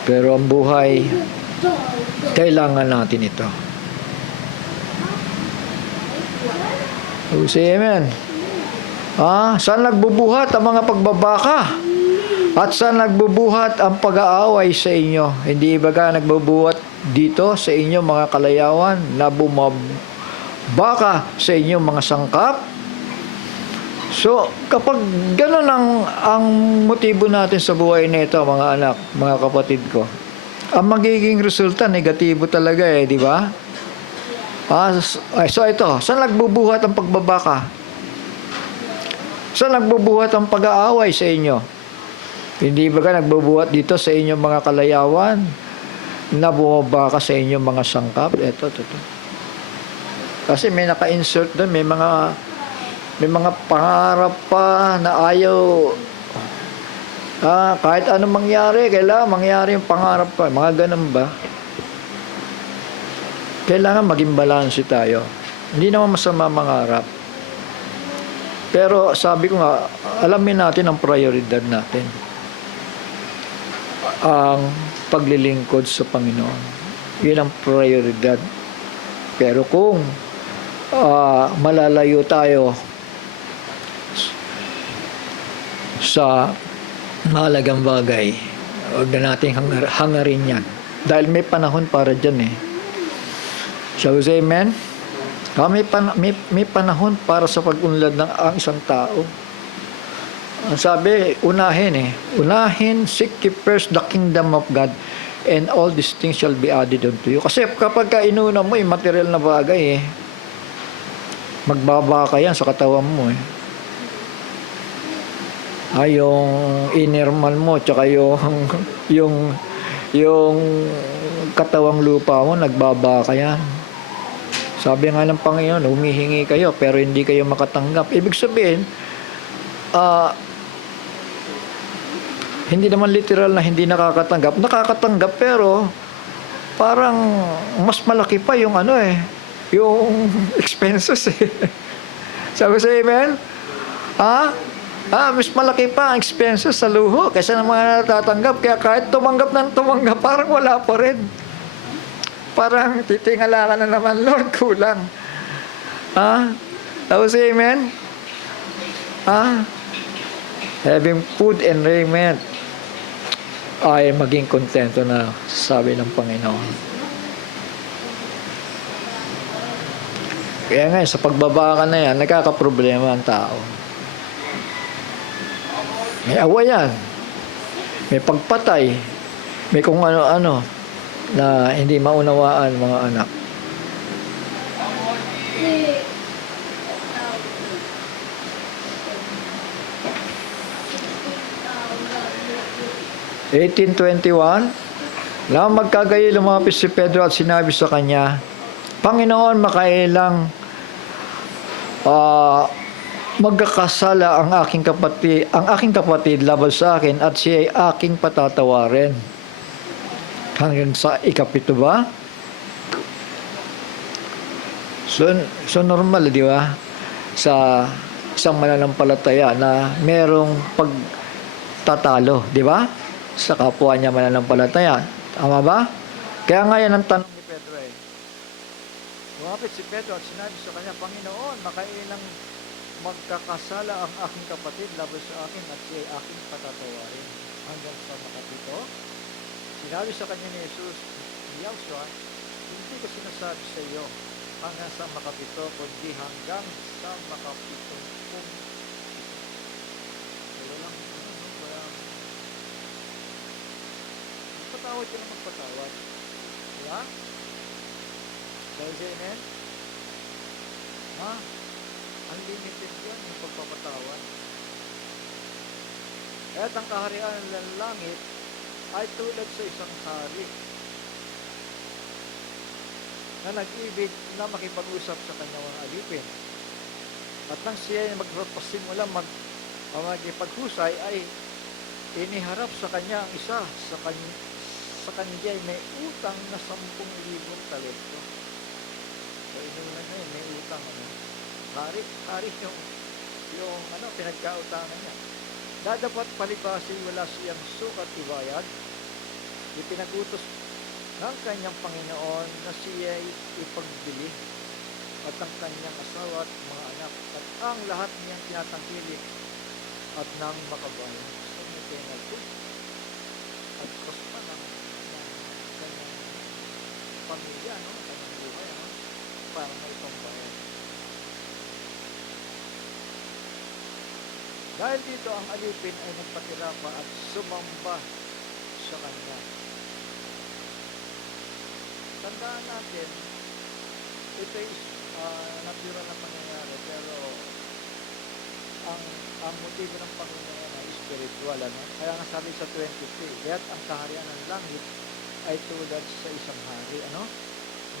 Pero ang buhay, kailangan natin ito. Say amen. Saan nagbubuhat ang mga pagbabaka? At saan nagbubuhat ang pag-aaway sa inyo? Hindi baga nagbubuhat dito sa inyo mga kalayawan na bumabaka sa inyo mga sangkap? So, kapag gano'n ang motibo natin sa buhay nito, mga anak, mga kapatid ko, ang magiging resulta, negatibo talaga eh, di ba? So ito, saan nagbubuhat ang pagbabaka? Saan nagbubuhat ang pag-aaway sa inyo? Hindi ba ka nagbubuhat dito sa inyong mga kalayawan na bumabaka sa inyong mga sangkap? Ito. Kasi may naka-insert doon, may mga pangarap pa na ayaw, kahit anong mangyari, kailangan mangyari yung pangarap pa. Mga ganun ba? Kailangan maging balanse tayo. Hindi naman masama mangarap. Pero sabi ko nga, alamin natin ang prioridad natin. Ang paglilingkod sa Panginoon. Yun ang prioridad. Pero kung malalayo tayo sa mahalagang bagay, huwag na natin hangarin yan. Dahil may panahon para dyan eh. Shall we say amen? May panahon para sa pag-unlad ng ang isang tao. Ang sabi, unahin, seek ye first the kingdom of God, and all these things shall be added unto you. Kasi kapag inuna mo, material na bagay magbabaka yan sa katawan mo yung inner man mo, tsaka yung katawang lupa mo, nagbabaka yan. Sabi nga ng Panginoon, humihingi kayo pero hindi kayo makatanggap. Ibig sabihin, hindi naman literal na hindi nakakatanggap. Nakakatanggap pero parang mas malaki pa yung yung expenses Sabi sa amen? Mas malaki pa ang expenses sa luho kaysa ng mga natatanggap. Kaya kahit tumanggap parang wala pa rin. Parang titingala ka na naman, Lord, kulang. Tapos amen? Having food and raiment ay maging kontento na, sabi ng Panginoon. Kaya nga, sa pagbabaka na yan, nagkakaproblema ang tao. May awayan, may pagpatay, may kung ano-ano na hindi maunawaan, mga anak. Nang magkagayi, lumapit si Pedro at sinabi sa kanya, Panginoon, makailang magkakasala ang aking kapatid laban sa akin at siya ay aking patatawarin. Hanggang sa 7 ba? So normal, di ba? Sa isang mananampalataya na merong pagtatalo, di ba? Sa kapwa niya mananampalataya. Tama ba? Kaya nga yan ang tanong ni Pedro Lumapit si Pedro at sinabi sa kanya, Panginoon, makailang magkakasala ang aking kapatid laban sa akin at siya ay aking patatawarin. Hanggang sa 7. Sinabi sa kanya ni Jesus, Yahshua, hindi ko sinasabi sa iyo hanggang sa 7, kundi hanggang sa 70. Magpatawad ka na magpatawad. Diba? Dahil sa amen? Unlimited yan yung pagpapatawad. At ang kaharian ng langit ay tulad sa isang hari na nag-ibig na makipag-usap sa kanyang mga alipin. At nang siya ay magpasimula magpaghusay ay iniharap sa kanya ang isa sa kanya ay may utang na 10,000 talento. So inunan na yun, may utang hari yung pinagkautangan niya. Dadapat palibasi wala siyang sukat ibayad. Ipinag-utos ng kanyang Panginoon na siya ay ipagbili at ang kanyang asawa at mga anak at ang lahat niyang tinatangkilik at nang makabayan. So may penalty at cost pa ng kanyang pamilya, kanyang buhay, para may pambayan. Dahil dito ang alipin ay nagpatira pa at sumamba sa kanya. Tandaan natin, ito ay natural na pangyayari, pero ang motibo ng Panginoon ay spiritual. Ano? Kaya nga sabi sa 23, kaya't ang kaharian ng langit ay tulad sa isang hari, ano?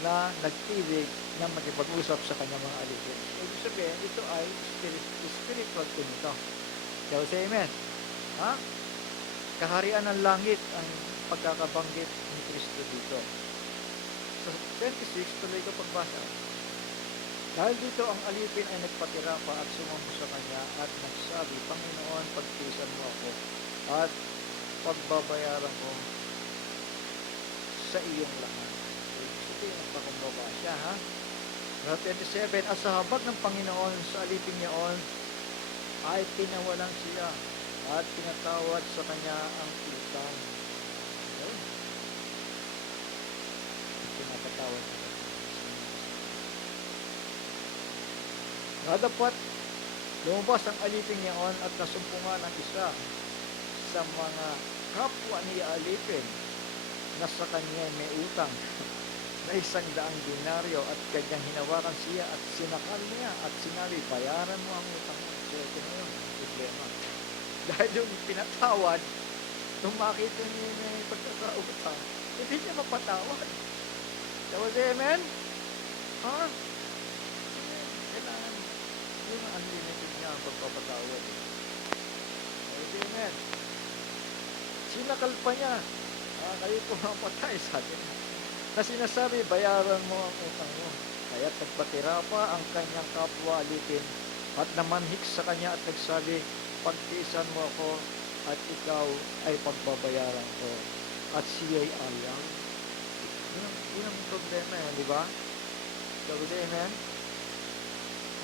Na nagtilig na makipag-usap sa kanyang mga alipin. Ibig sabihin, ito ay spiritual thing ito. Kaya say amen. Ha? Kaharian ng langit ang pagkakabanggit ni Kristo dito. Sa 26, tuloy ko pagbasa. Dahil dito ang alipin ay nagpatira pa at sumamba sa kanya at nagsabi, Panginoon, pagtiisan mo ako at pagbabayaran ko sa iyong lahat. Sige, nagpakumbaba siya, ha? Sa 27, at sa habag ng Panginoon sa alipin niyaon ay tinawalan siya at pinatawad sa kanya ang utang. Okay? Pinapatawad sa kanya. Dapat lumabas ang alipin niyaon at nasumpungan ang isa sa mga kapwa niya alipin na sa kanya may utang na 100 denaryo at kanyang hinawakan siya at sinakal niya at sinabi, bayaran mo ang utang mo. So, ito na yun, problema. Dahil yung pinatawad, nung makita niya may pagkakautang, hindi niya mapatawad. Tapos, amen? Ha? Kailangan yun ang unlimited niya ang pagpapatawad. Tapos, amen? Sinakal pa niya. Kayo po mapatay sa atin. Na sinasabi, bayaran mo ang utang mo. Kaya nagpatira pa ang kanyang kapwa alipin at namanhik sa kanya at nagsabi, pagtiisan mo ako at ikaw ay pagbabayaran ko. At siya'y ayaw. Yun ang problema yun, di ba? Sabi ko, amen?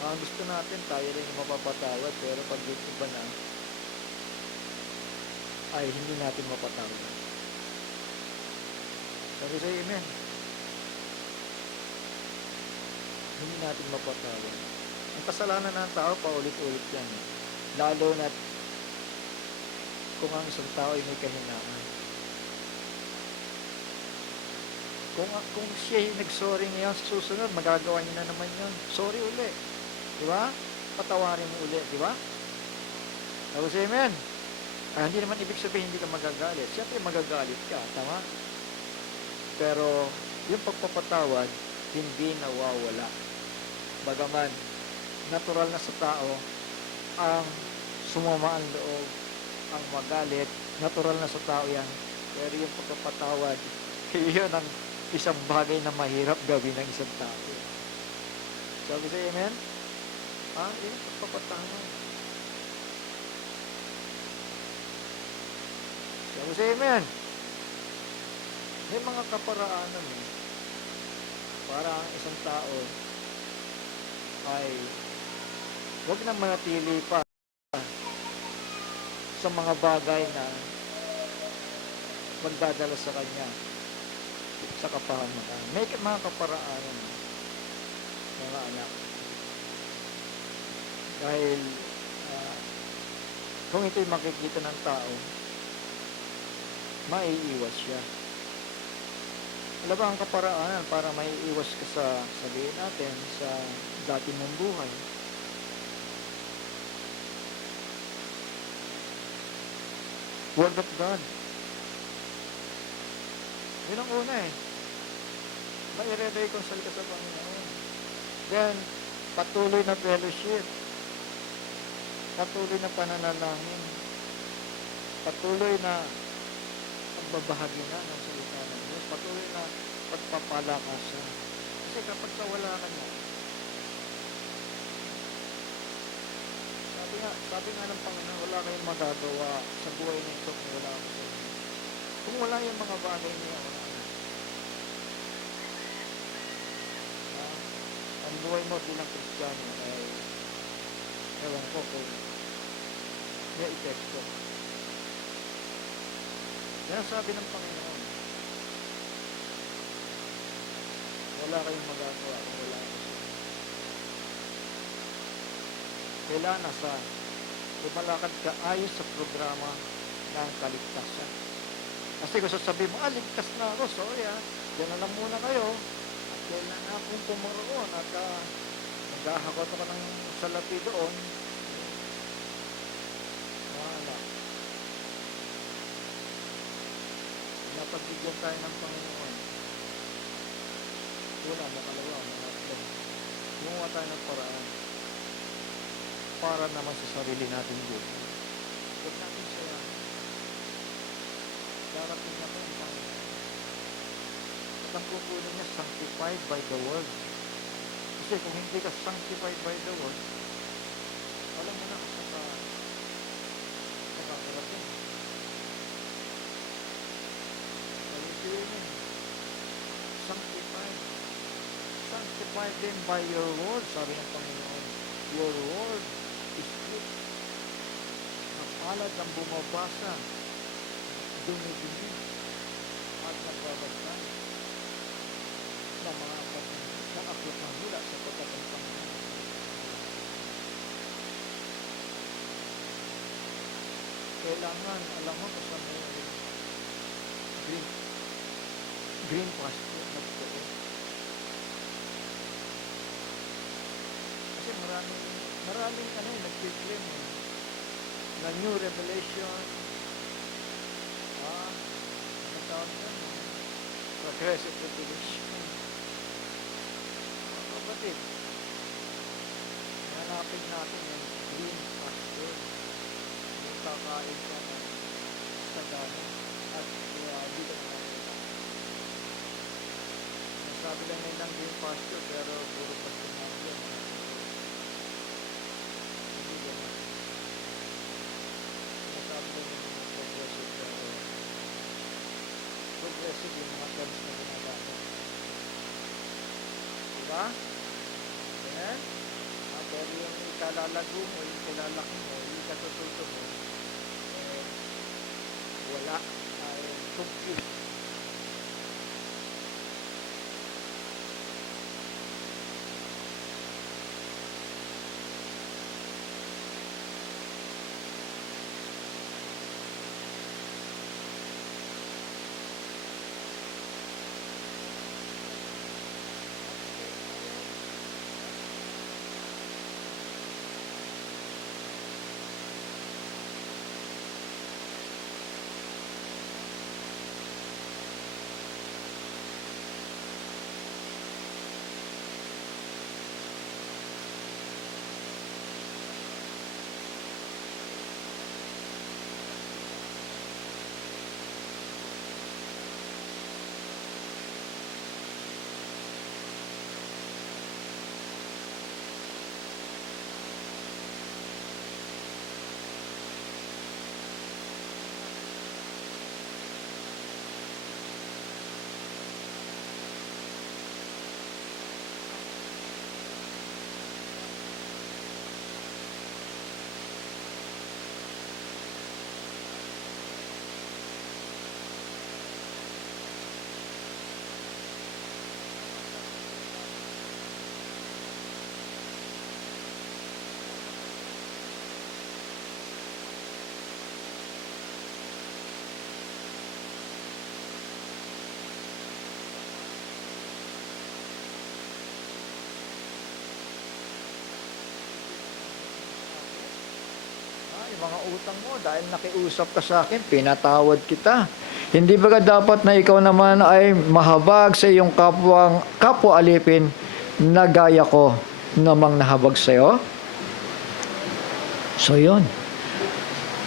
Ang gusto natin, tayo rin yung mapapatawad, pero pag yung iba na, ay hindi natin mapatawad. Sabi sa amen. Hindi natin mapatawad. Ang kasalanan ng tao, paulit-ulit yan. Lalo na kung ang isang tao ay may kahinaan. Kung siya nag-sorry ngayon, sa susunod, magagawa niya na naman yun. Sorry uli. Di ba? Patawarin mo uli. Di ba? Tapos amen. Hindi naman ibig sabihin hindi ka magagalit. Siyempre magagalit ka. Tama? Pero yung pagpapatawad, hindi nawawala. Bagaman, natural na sa tao ang sumama ang loob, ang magalit, natural na sa tao yan. Pero yung pagpapatawad, yun ang isang bagay na mahirap gawin ng isang tao. Sabi sa amen? Yun ang pagpapatawad. Sabi sa amen? May mga kaparaanan para ang isang tao ay huwag na manatili pa sa mga bagay na magdadala sa kanya sa kapahamakan. May mga kaparaanan, mga anak. Dahil kung ito'y makikita ng tao, maiiwas siya. Alam ba ang kaparaanan para maiiwas ka sa, sabihin natin, sa dati mong buhay? Word of God. Yun ang una Ma-reconcile ka sa Panginoon. Then, patuloy na fellowship. Patuloy na pananalangin. Patuloy na pagbabahagi na ng salita ng Diyos. Patuloy na pagpapalakasan. Kasi kapag wala ka na, sabi nga ng Panginoon, wala kayong magagawa sa buhay nito kung wala ako sa inyo. Kung wala yung mga bagay niya, wala na. Ang buhay mo bilang Kristiyano ay ewan ko kung may epekto. Kaya sabi ng Panginoon, wala kayong magagawa kung wala ako sa inyo. Kailan nasa lumalakad ka ayon sa programa ng kaligtasan. Kasi kung sasabihin mo, ligtas na ako, sorry diyan na lang muna kayo, at kailan na akong pumoroon, at maghahakot ako ng salapi doon, wala. Napagbigyan tayo ng Panginoon. Una, makalawa, mangatlo. Gumawa tayo ng paraan para naman sa sarili natin buhay. Huwag natin sayang. Darating na po ang Panginoon. At ang kukunin niya, sanctified by the word. Kasi kung hindi ka sanctified by the word, alam mo na kung saan nakakarating. Ayun, sanctified. Sanctify them by your word, sabi ng Panginoon. Your word is truth. Napalad ang bumabasa, dumidumi, at nagbabasay ng mga akyat ng hula sa pagkatang Panginoon. Kailangan, alam mo, kasama yung green pasture nagtuon. Kasi maraming nag-claim na new revelation, ano tawag yan? Progressive revelation. Mga kapatid, hanapin natin yung green pasture. Yung kakain ka ng sagana at dito na natin. Sabi lang nilang green pasture pero puro pasture na yan. Hindi ganun. Sabi lang nilang progressive pero progressive yung mga terms na ginagamit. Diba? Ayan. Pero yung ikalalago mo, yung ilalaki mo, yung ikatututo mo, wala. Confused. Mga utang mo dahil nakiusap ka sa akin, pinatawad kita. Hindi ba dapat na ikaw naman ay mahabag sa iyong kapwa alipin na gaya ko namang nahabag sa iyo? So yun.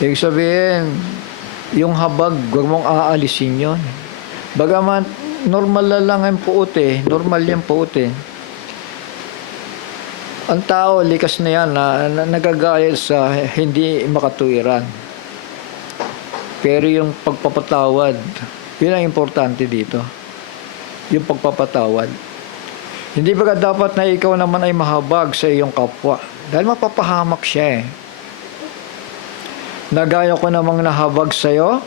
Ibig sabihin, yung habag, huwag mong aalisin yun. Bagaman, normal lang ang puot normal yung puot Ang tao, likas na yan na nagagaya sa hindi makatuwiran. Pero yung pagpapatawad, yun ang importante dito. Yung pagpapatawad. Hindi ba dapat na ikaw naman ay mahabag sa iyong kapwa? Dahil mapapahamak siya Nagaya ko namang nahabag sa iyo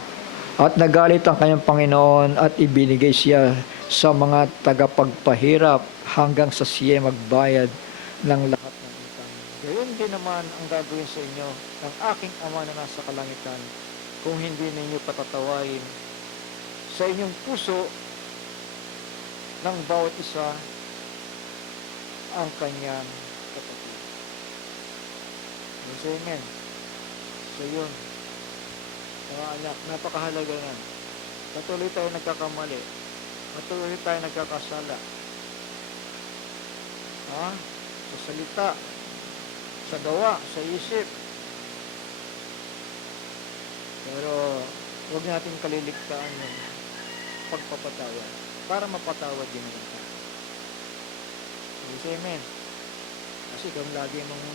at nagalit ang kanyang Panginoon at ibinigay siya sa mga tagapagpahirap hanggang sa siya magbayad ng lahat ng utang. Gayun din mabuti naman ang gagawin sa inyo ng aking Ama na nasa kalangitan kung hindi ninyo patatawain sa inyong puso ng bawat isa ang kanyang kapatid. Amen. So yun, mga anak, napakahalaga yan. Patuloy tayo nagkakamali. Patuloy tayo nagkakasala. Sa salita, sa gawa, sa isip. Pero huwag natin kaliligtaan yung pagpapatawad para mapatawad din natin tayo. Amen. Kasi kung lagi mong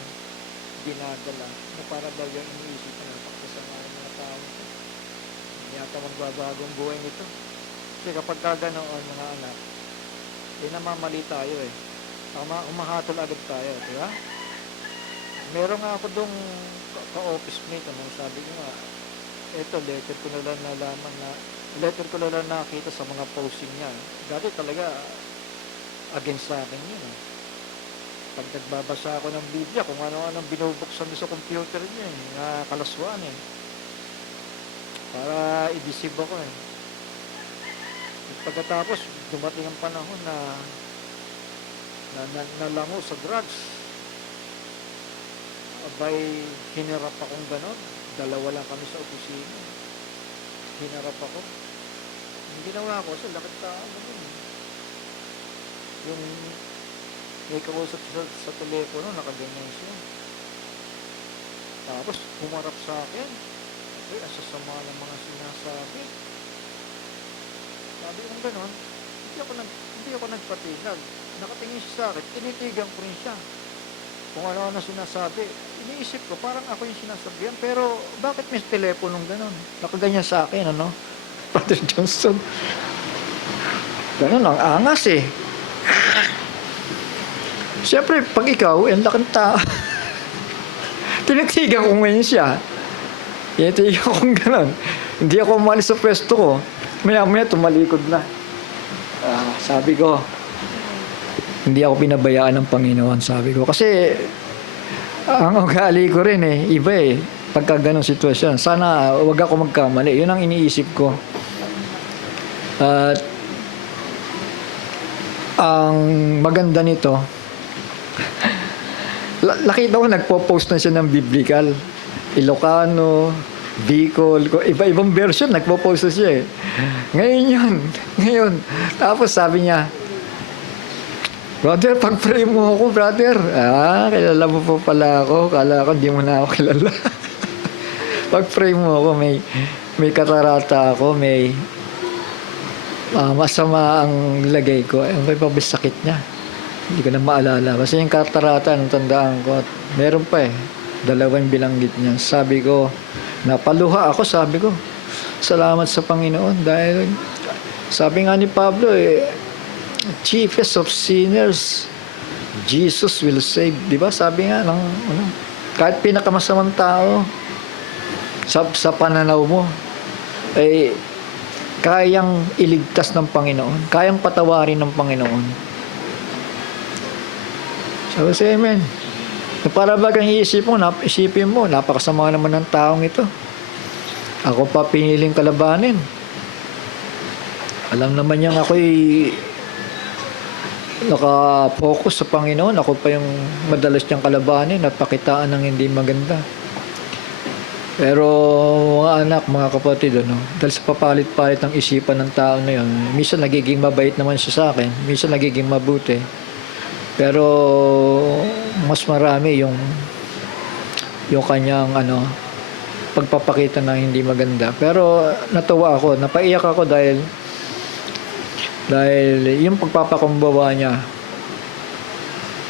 ginagala na para daw yung iniisip na napakasama ng mga tao nito, hindi yata magbabagong buhay nito. Kasi kapag kaganoon mga anak, namamali tayo umahatol agad tayo, di ba? Meron nga ako dong ka-office mate, sabi ko nga, letter ko na lang nakita sa mga posting niya. Dati talaga, against sa akin yun. Pag nagbabasa ako ng Biblia, kung ano-anong binubuksan sa computer niya, na kalaswaan para i-deceive ako Pagkatapos, dumating ang panahon na nalango sa drugs. Abay, hinarap akong ganon. 2 lang kami sa opisina. Hinarap ako. Ang ginawa ko, sa lakad tao yung may kausap sa telepono, nakaganyan siya. Tapos, humarap sa akin. Ay, ang sasama ng mga sinasabi. Sabi ko ganon, hindi ako nagpatinag. Nakatingin siya sa akin, tinitigan ko rin siya. Kung ano-ano sinasabi, iniisip ko, parang ako yung sinasabihan. Pero, bakit may teleponong ganon? Nakaganyan sa akin, Brother Johnson. Ganon, ang angas Siyempre, pag ikaw, ang laking tao. Tinitigan ko ngayon siya. Tinitigan ko ganon. Hindi ako umalis sa pwesto ko. Maya-maya, tumalikod na. Sabi ko, hindi ako pinabayaan ng Panginoon, sabi ko. Kasi, ang ugali ko rin iba pagka ganong sitwasyon. Sana wag ako magkamali. Yun ang iniisip ko. At, ang maganda nito, nakita ko nagpo-post na siya ng biblical. Ilocano, Bicol, iba-ibang version, nagpo-post na siya Ngayon. Tapos sabi niya, brother, pag-pray mo ako, brother. Kilala mo pa pala ako. Kala ko, hindi mo na ako kilala. Pag-pray mo ako, may katarata ako, may masama ang lagay ko. May pabisakit niya. Hindi ko na maalala. Kasi yung katarata, nung tandaan ko, meron pa 2 bilanggit niya. Sabi ko, napaluha ako, sabi ko. Salamat sa Panginoon. Dahil, sabi nga ni Pablo, chiefest of sinners, Jesus will save. Di ba? Sabi nga, kahit pinakamasamang tao, sa pananaw mo, kayang iligtas ng Panginoon. Kayang patawarin ng Panginoon. Sabi sa amen. Para bagang isipin mo, napakasama naman ng taong ito. Ako pa piniling kalabanin. Alam naman niyang ako'y naka-focus sa Panginoon. Ako pa yung madalas niyang kalabanin at pakitaan ng hindi maganda. Pero mga anak, mga kapatid, dahil sa papalit-palit ng isipan ng tao na yun, minsan nagiging mabait naman siya sa akin, minsan nagiging mabuti. Pero mas marami yung kanyang pagpapakita ng hindi maganda. Pero natuwa ako, napaiyak ako dahil yung pagpapakumbaba niya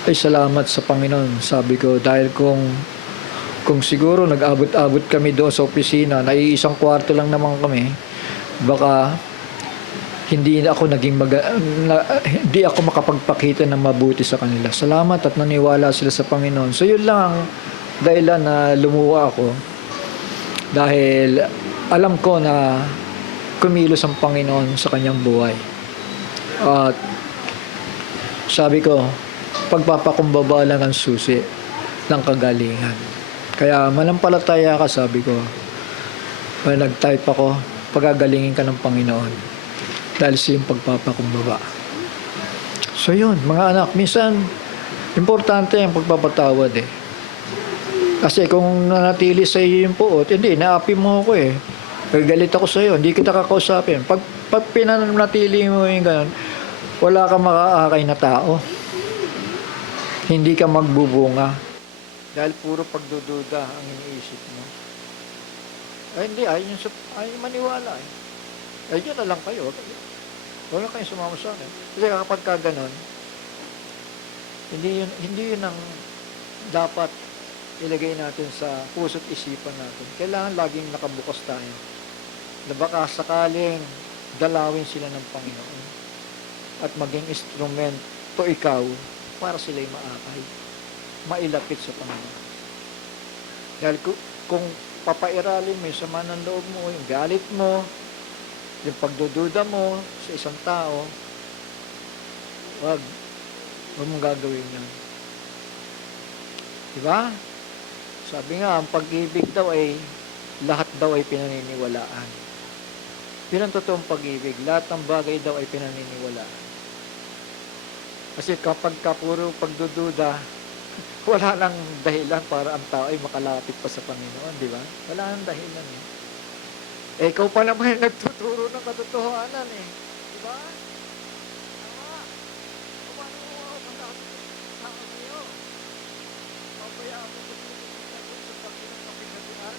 ay salamat sa Panginoon. Sabi ko, dahil kung siguro nag-abot-abot kami doon sa opisina, na isang kwarto lang naman kami, baka hindi ako hindi ako makapagpakita ng mabuti sa kanila. Salamat at naniwala sila sa Panginoon. So yun lang dahilan na lumuwa ako. Dahil alam ko na kumilos ang Panginoon sa kanyang buhay. At sabi ko, pagpapakumbaba lang ang susi. ng kagalingan. Kaya manampalataya ka, sabi ko. Nag-type ako, pagagalingin ka ng Panginoon. Dahil sa iyong pagpapakumbaba. So yun, mga anak, minsan, importante ang pagpapatawad eh. Kasi kung nanatili sa iyo yung puot, hindi, naapi mo ako eh. Gagalit ako sa iyo, hindi kita kakausapin. Pag pinanatili mo yung ganun, wala kang makaakay na tao. Hindi ka magbubunga. Dahil puro pagdududa ang iniisip mo. Ay hindi, ay maniwala eh. Ay dyan na lang kayo. Wala kayong sumama sa akin. Kasi kapag ka ganun, hindi yun ang dapat ilagay natin sa puso't isipan natin. Kailangan laging nakabukas tayo. Na baka sakaling dalawin sila ng Panginoon at maging instrumento ikaw para sila'y maakay, mailapit sa Panginoon. Dahil kung papairalin mo yung sama ng loob mo, yung galit mo, yung pagdududa mo sa isang tao, wag mong gagawin yan. Diba? Sabi nga, ang pag-ibig daw ay lahat daw ay pinaniniwalaan. Yun ang totoong pag-ibig. Lahat ng bagay daw ay pinaniniwalaan. Kasi kapag puro pagdududa, wala nang dahilan para ang tao ay makalapit pa sa Panginoon, di ba? Wala nang dahilan eh. Ikaw pa naman yung nagtuturo ng katotohanan eh. Di ba? Tama. Paano mo ako malapit sa tao niyo? Pabayaan mo ko sa Panginoon kapigatian?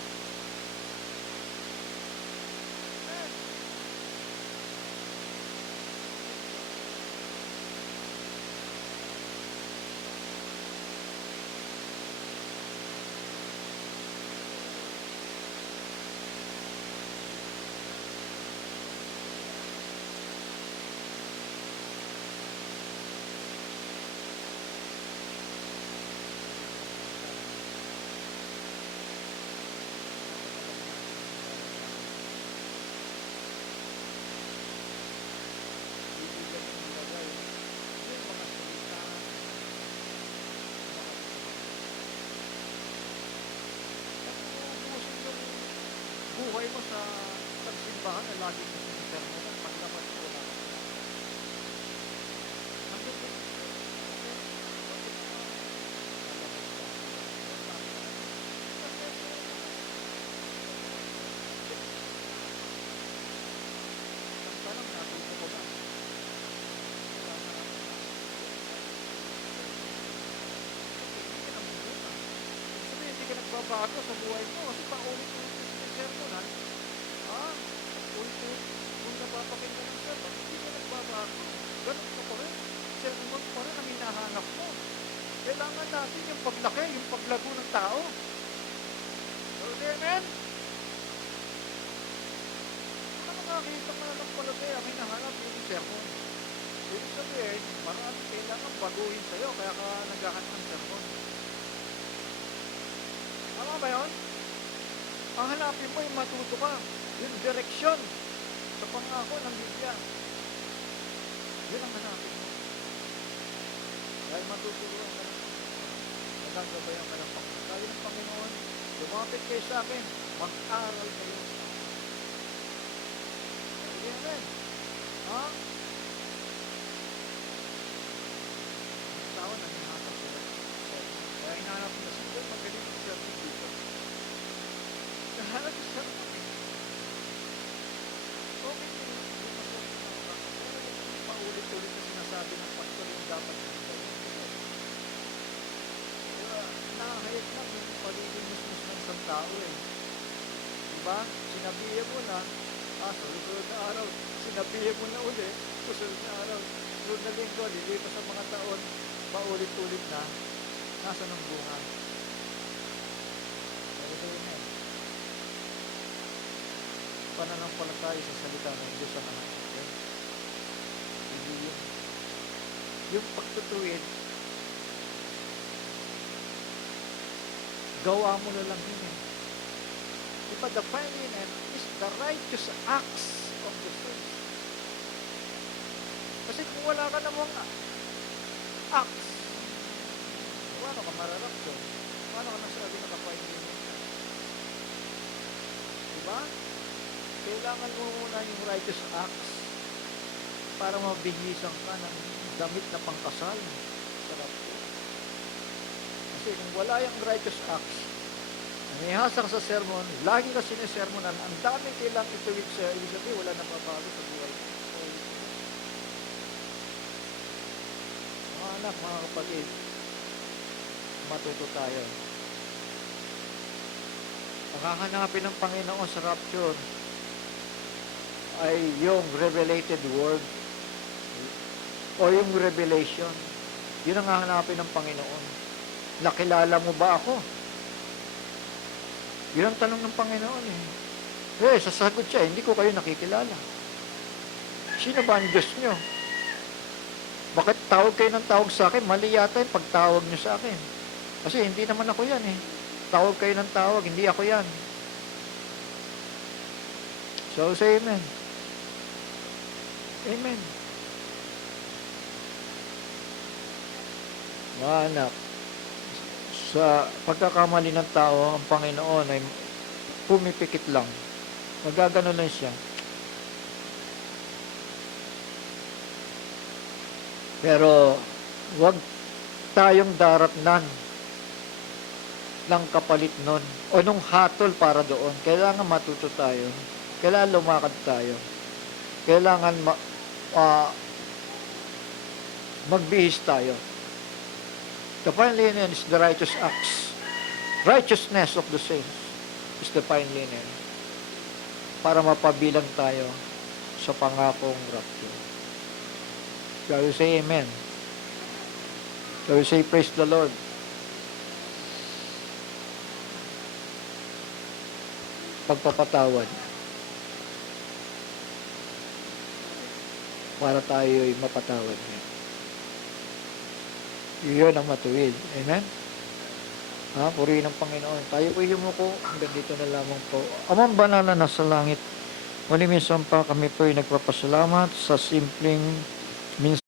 Buhay mo sa pagsimbahan na lagi mo sinisermonan, paglabas mo lang. Hanggang din, ang tanong, natuto ko ba? Hindi ka nagbabago sa buhay mo kasi paulit-ulit sermonan, ulit-ulit, kung napapakinggan ng sermon, hindi ka nagbabago. Ganun ka pa rin. Sermon pa rin ang hinahanap mo. Kailangan natin yung paglaki, yung paglago ng tao. Amen? Kung na makakita mo na ng palataya, ang hinahanap yung sermon. Ibig sabihin, maraming kailangan baguhin sa'yo, kaya ka naghahanap ng sermon. Tama ba yun? Ang hanapin mo yung matuto ka, yung direksyon sa pangako ng Biblia. Yun ang hanapin mo. Dahil matuturuan ka ng Panginoon, nagagabayan ka ng Panginoon. Sabi ng Panginoon, lumapit kayo sa akin, mag-aral kayo. Sabi namin, ha? Ang tao nangyahasap sila. Kaya hinahanap na sila, magaling sa dito. Nahanap sa okay din. Paulit-ulit na sinasabi ng pastor yung dapat nito. Nakahayat lang yung palilimos-mus ng isang tao eh. Diba? Sinabihan mo na, sa susunod na araw, sinabihan mo na uli, susunod na araw, susunod na linggo, lilipas sa mga taon, paulit-ulit na, nasa ng bunga. Pero sa'yo na eh. Pananampalataya sa salita ng Diyos ang anak natin. Yung pagtutuwid, gawa mo na lang yun eh. Diba, the final end is the righteous acts of the saints. Kasi kung wala ka namang acts, paano ka mararaktyon? Paano ka nasabi naka-fine linen ka? Diba? Kailangan mo muna yung righteous acts para mabihisan ka ng damit na pangkasal. Sarap po. Kasi kung wala yung righteous acts, umihasa ka sa sermon, lagi ka sinisermonan, ang daming kailang ituwid sa ibig sabihin, wala na pabago sa buhay mo. Mga anak, mga kapatid, matuto tayo. Ang hahanapin ng Panginoon sa rapture ay yung revelated word o yung revelation. Yun ang hahanapin ng Panginoon. Nakilala mo ba ako? Yun ang tanong ng Panginoon eh. Sasagot siya, hindi ko kayo nakikilala. Sino ba ang Diyos nyo? Bakit tawag kayo ng tawag sa akin? Mali yata yung pagtawag nyo sa akin. Kasi hindi naman ako yan eh. Tawag kayo ng tawag, hindi ako yan. So say amen. Amen. Mga anak, sa pagkakamali ng tao, ang Panginoon ay pumipikit lang. Magagano lang siya. Pero, wag tayong daratnan ng kapalit nun o nung hatol para doon. Kailangan matuto tayo. Kailangan lumakad tayo. Kailangan magbihis tayo. The fine linen is the righteous acts. Righteousness of the saints is the fine linen. Para mapabilang tayo sa pangakong rapture. Shall we say amen? Shall we say praise the Lord? Pagpapatawad. Para tayo'y mapatawad niya. Iyon ang matuwid. Amen? Purihin ng Panginoon. Tayo po yumuko. Hanggang dito na lamang po. Amang banal na nasa langit. Muli minsan pa kami po'y nagpapasalamat sa simpleng minsan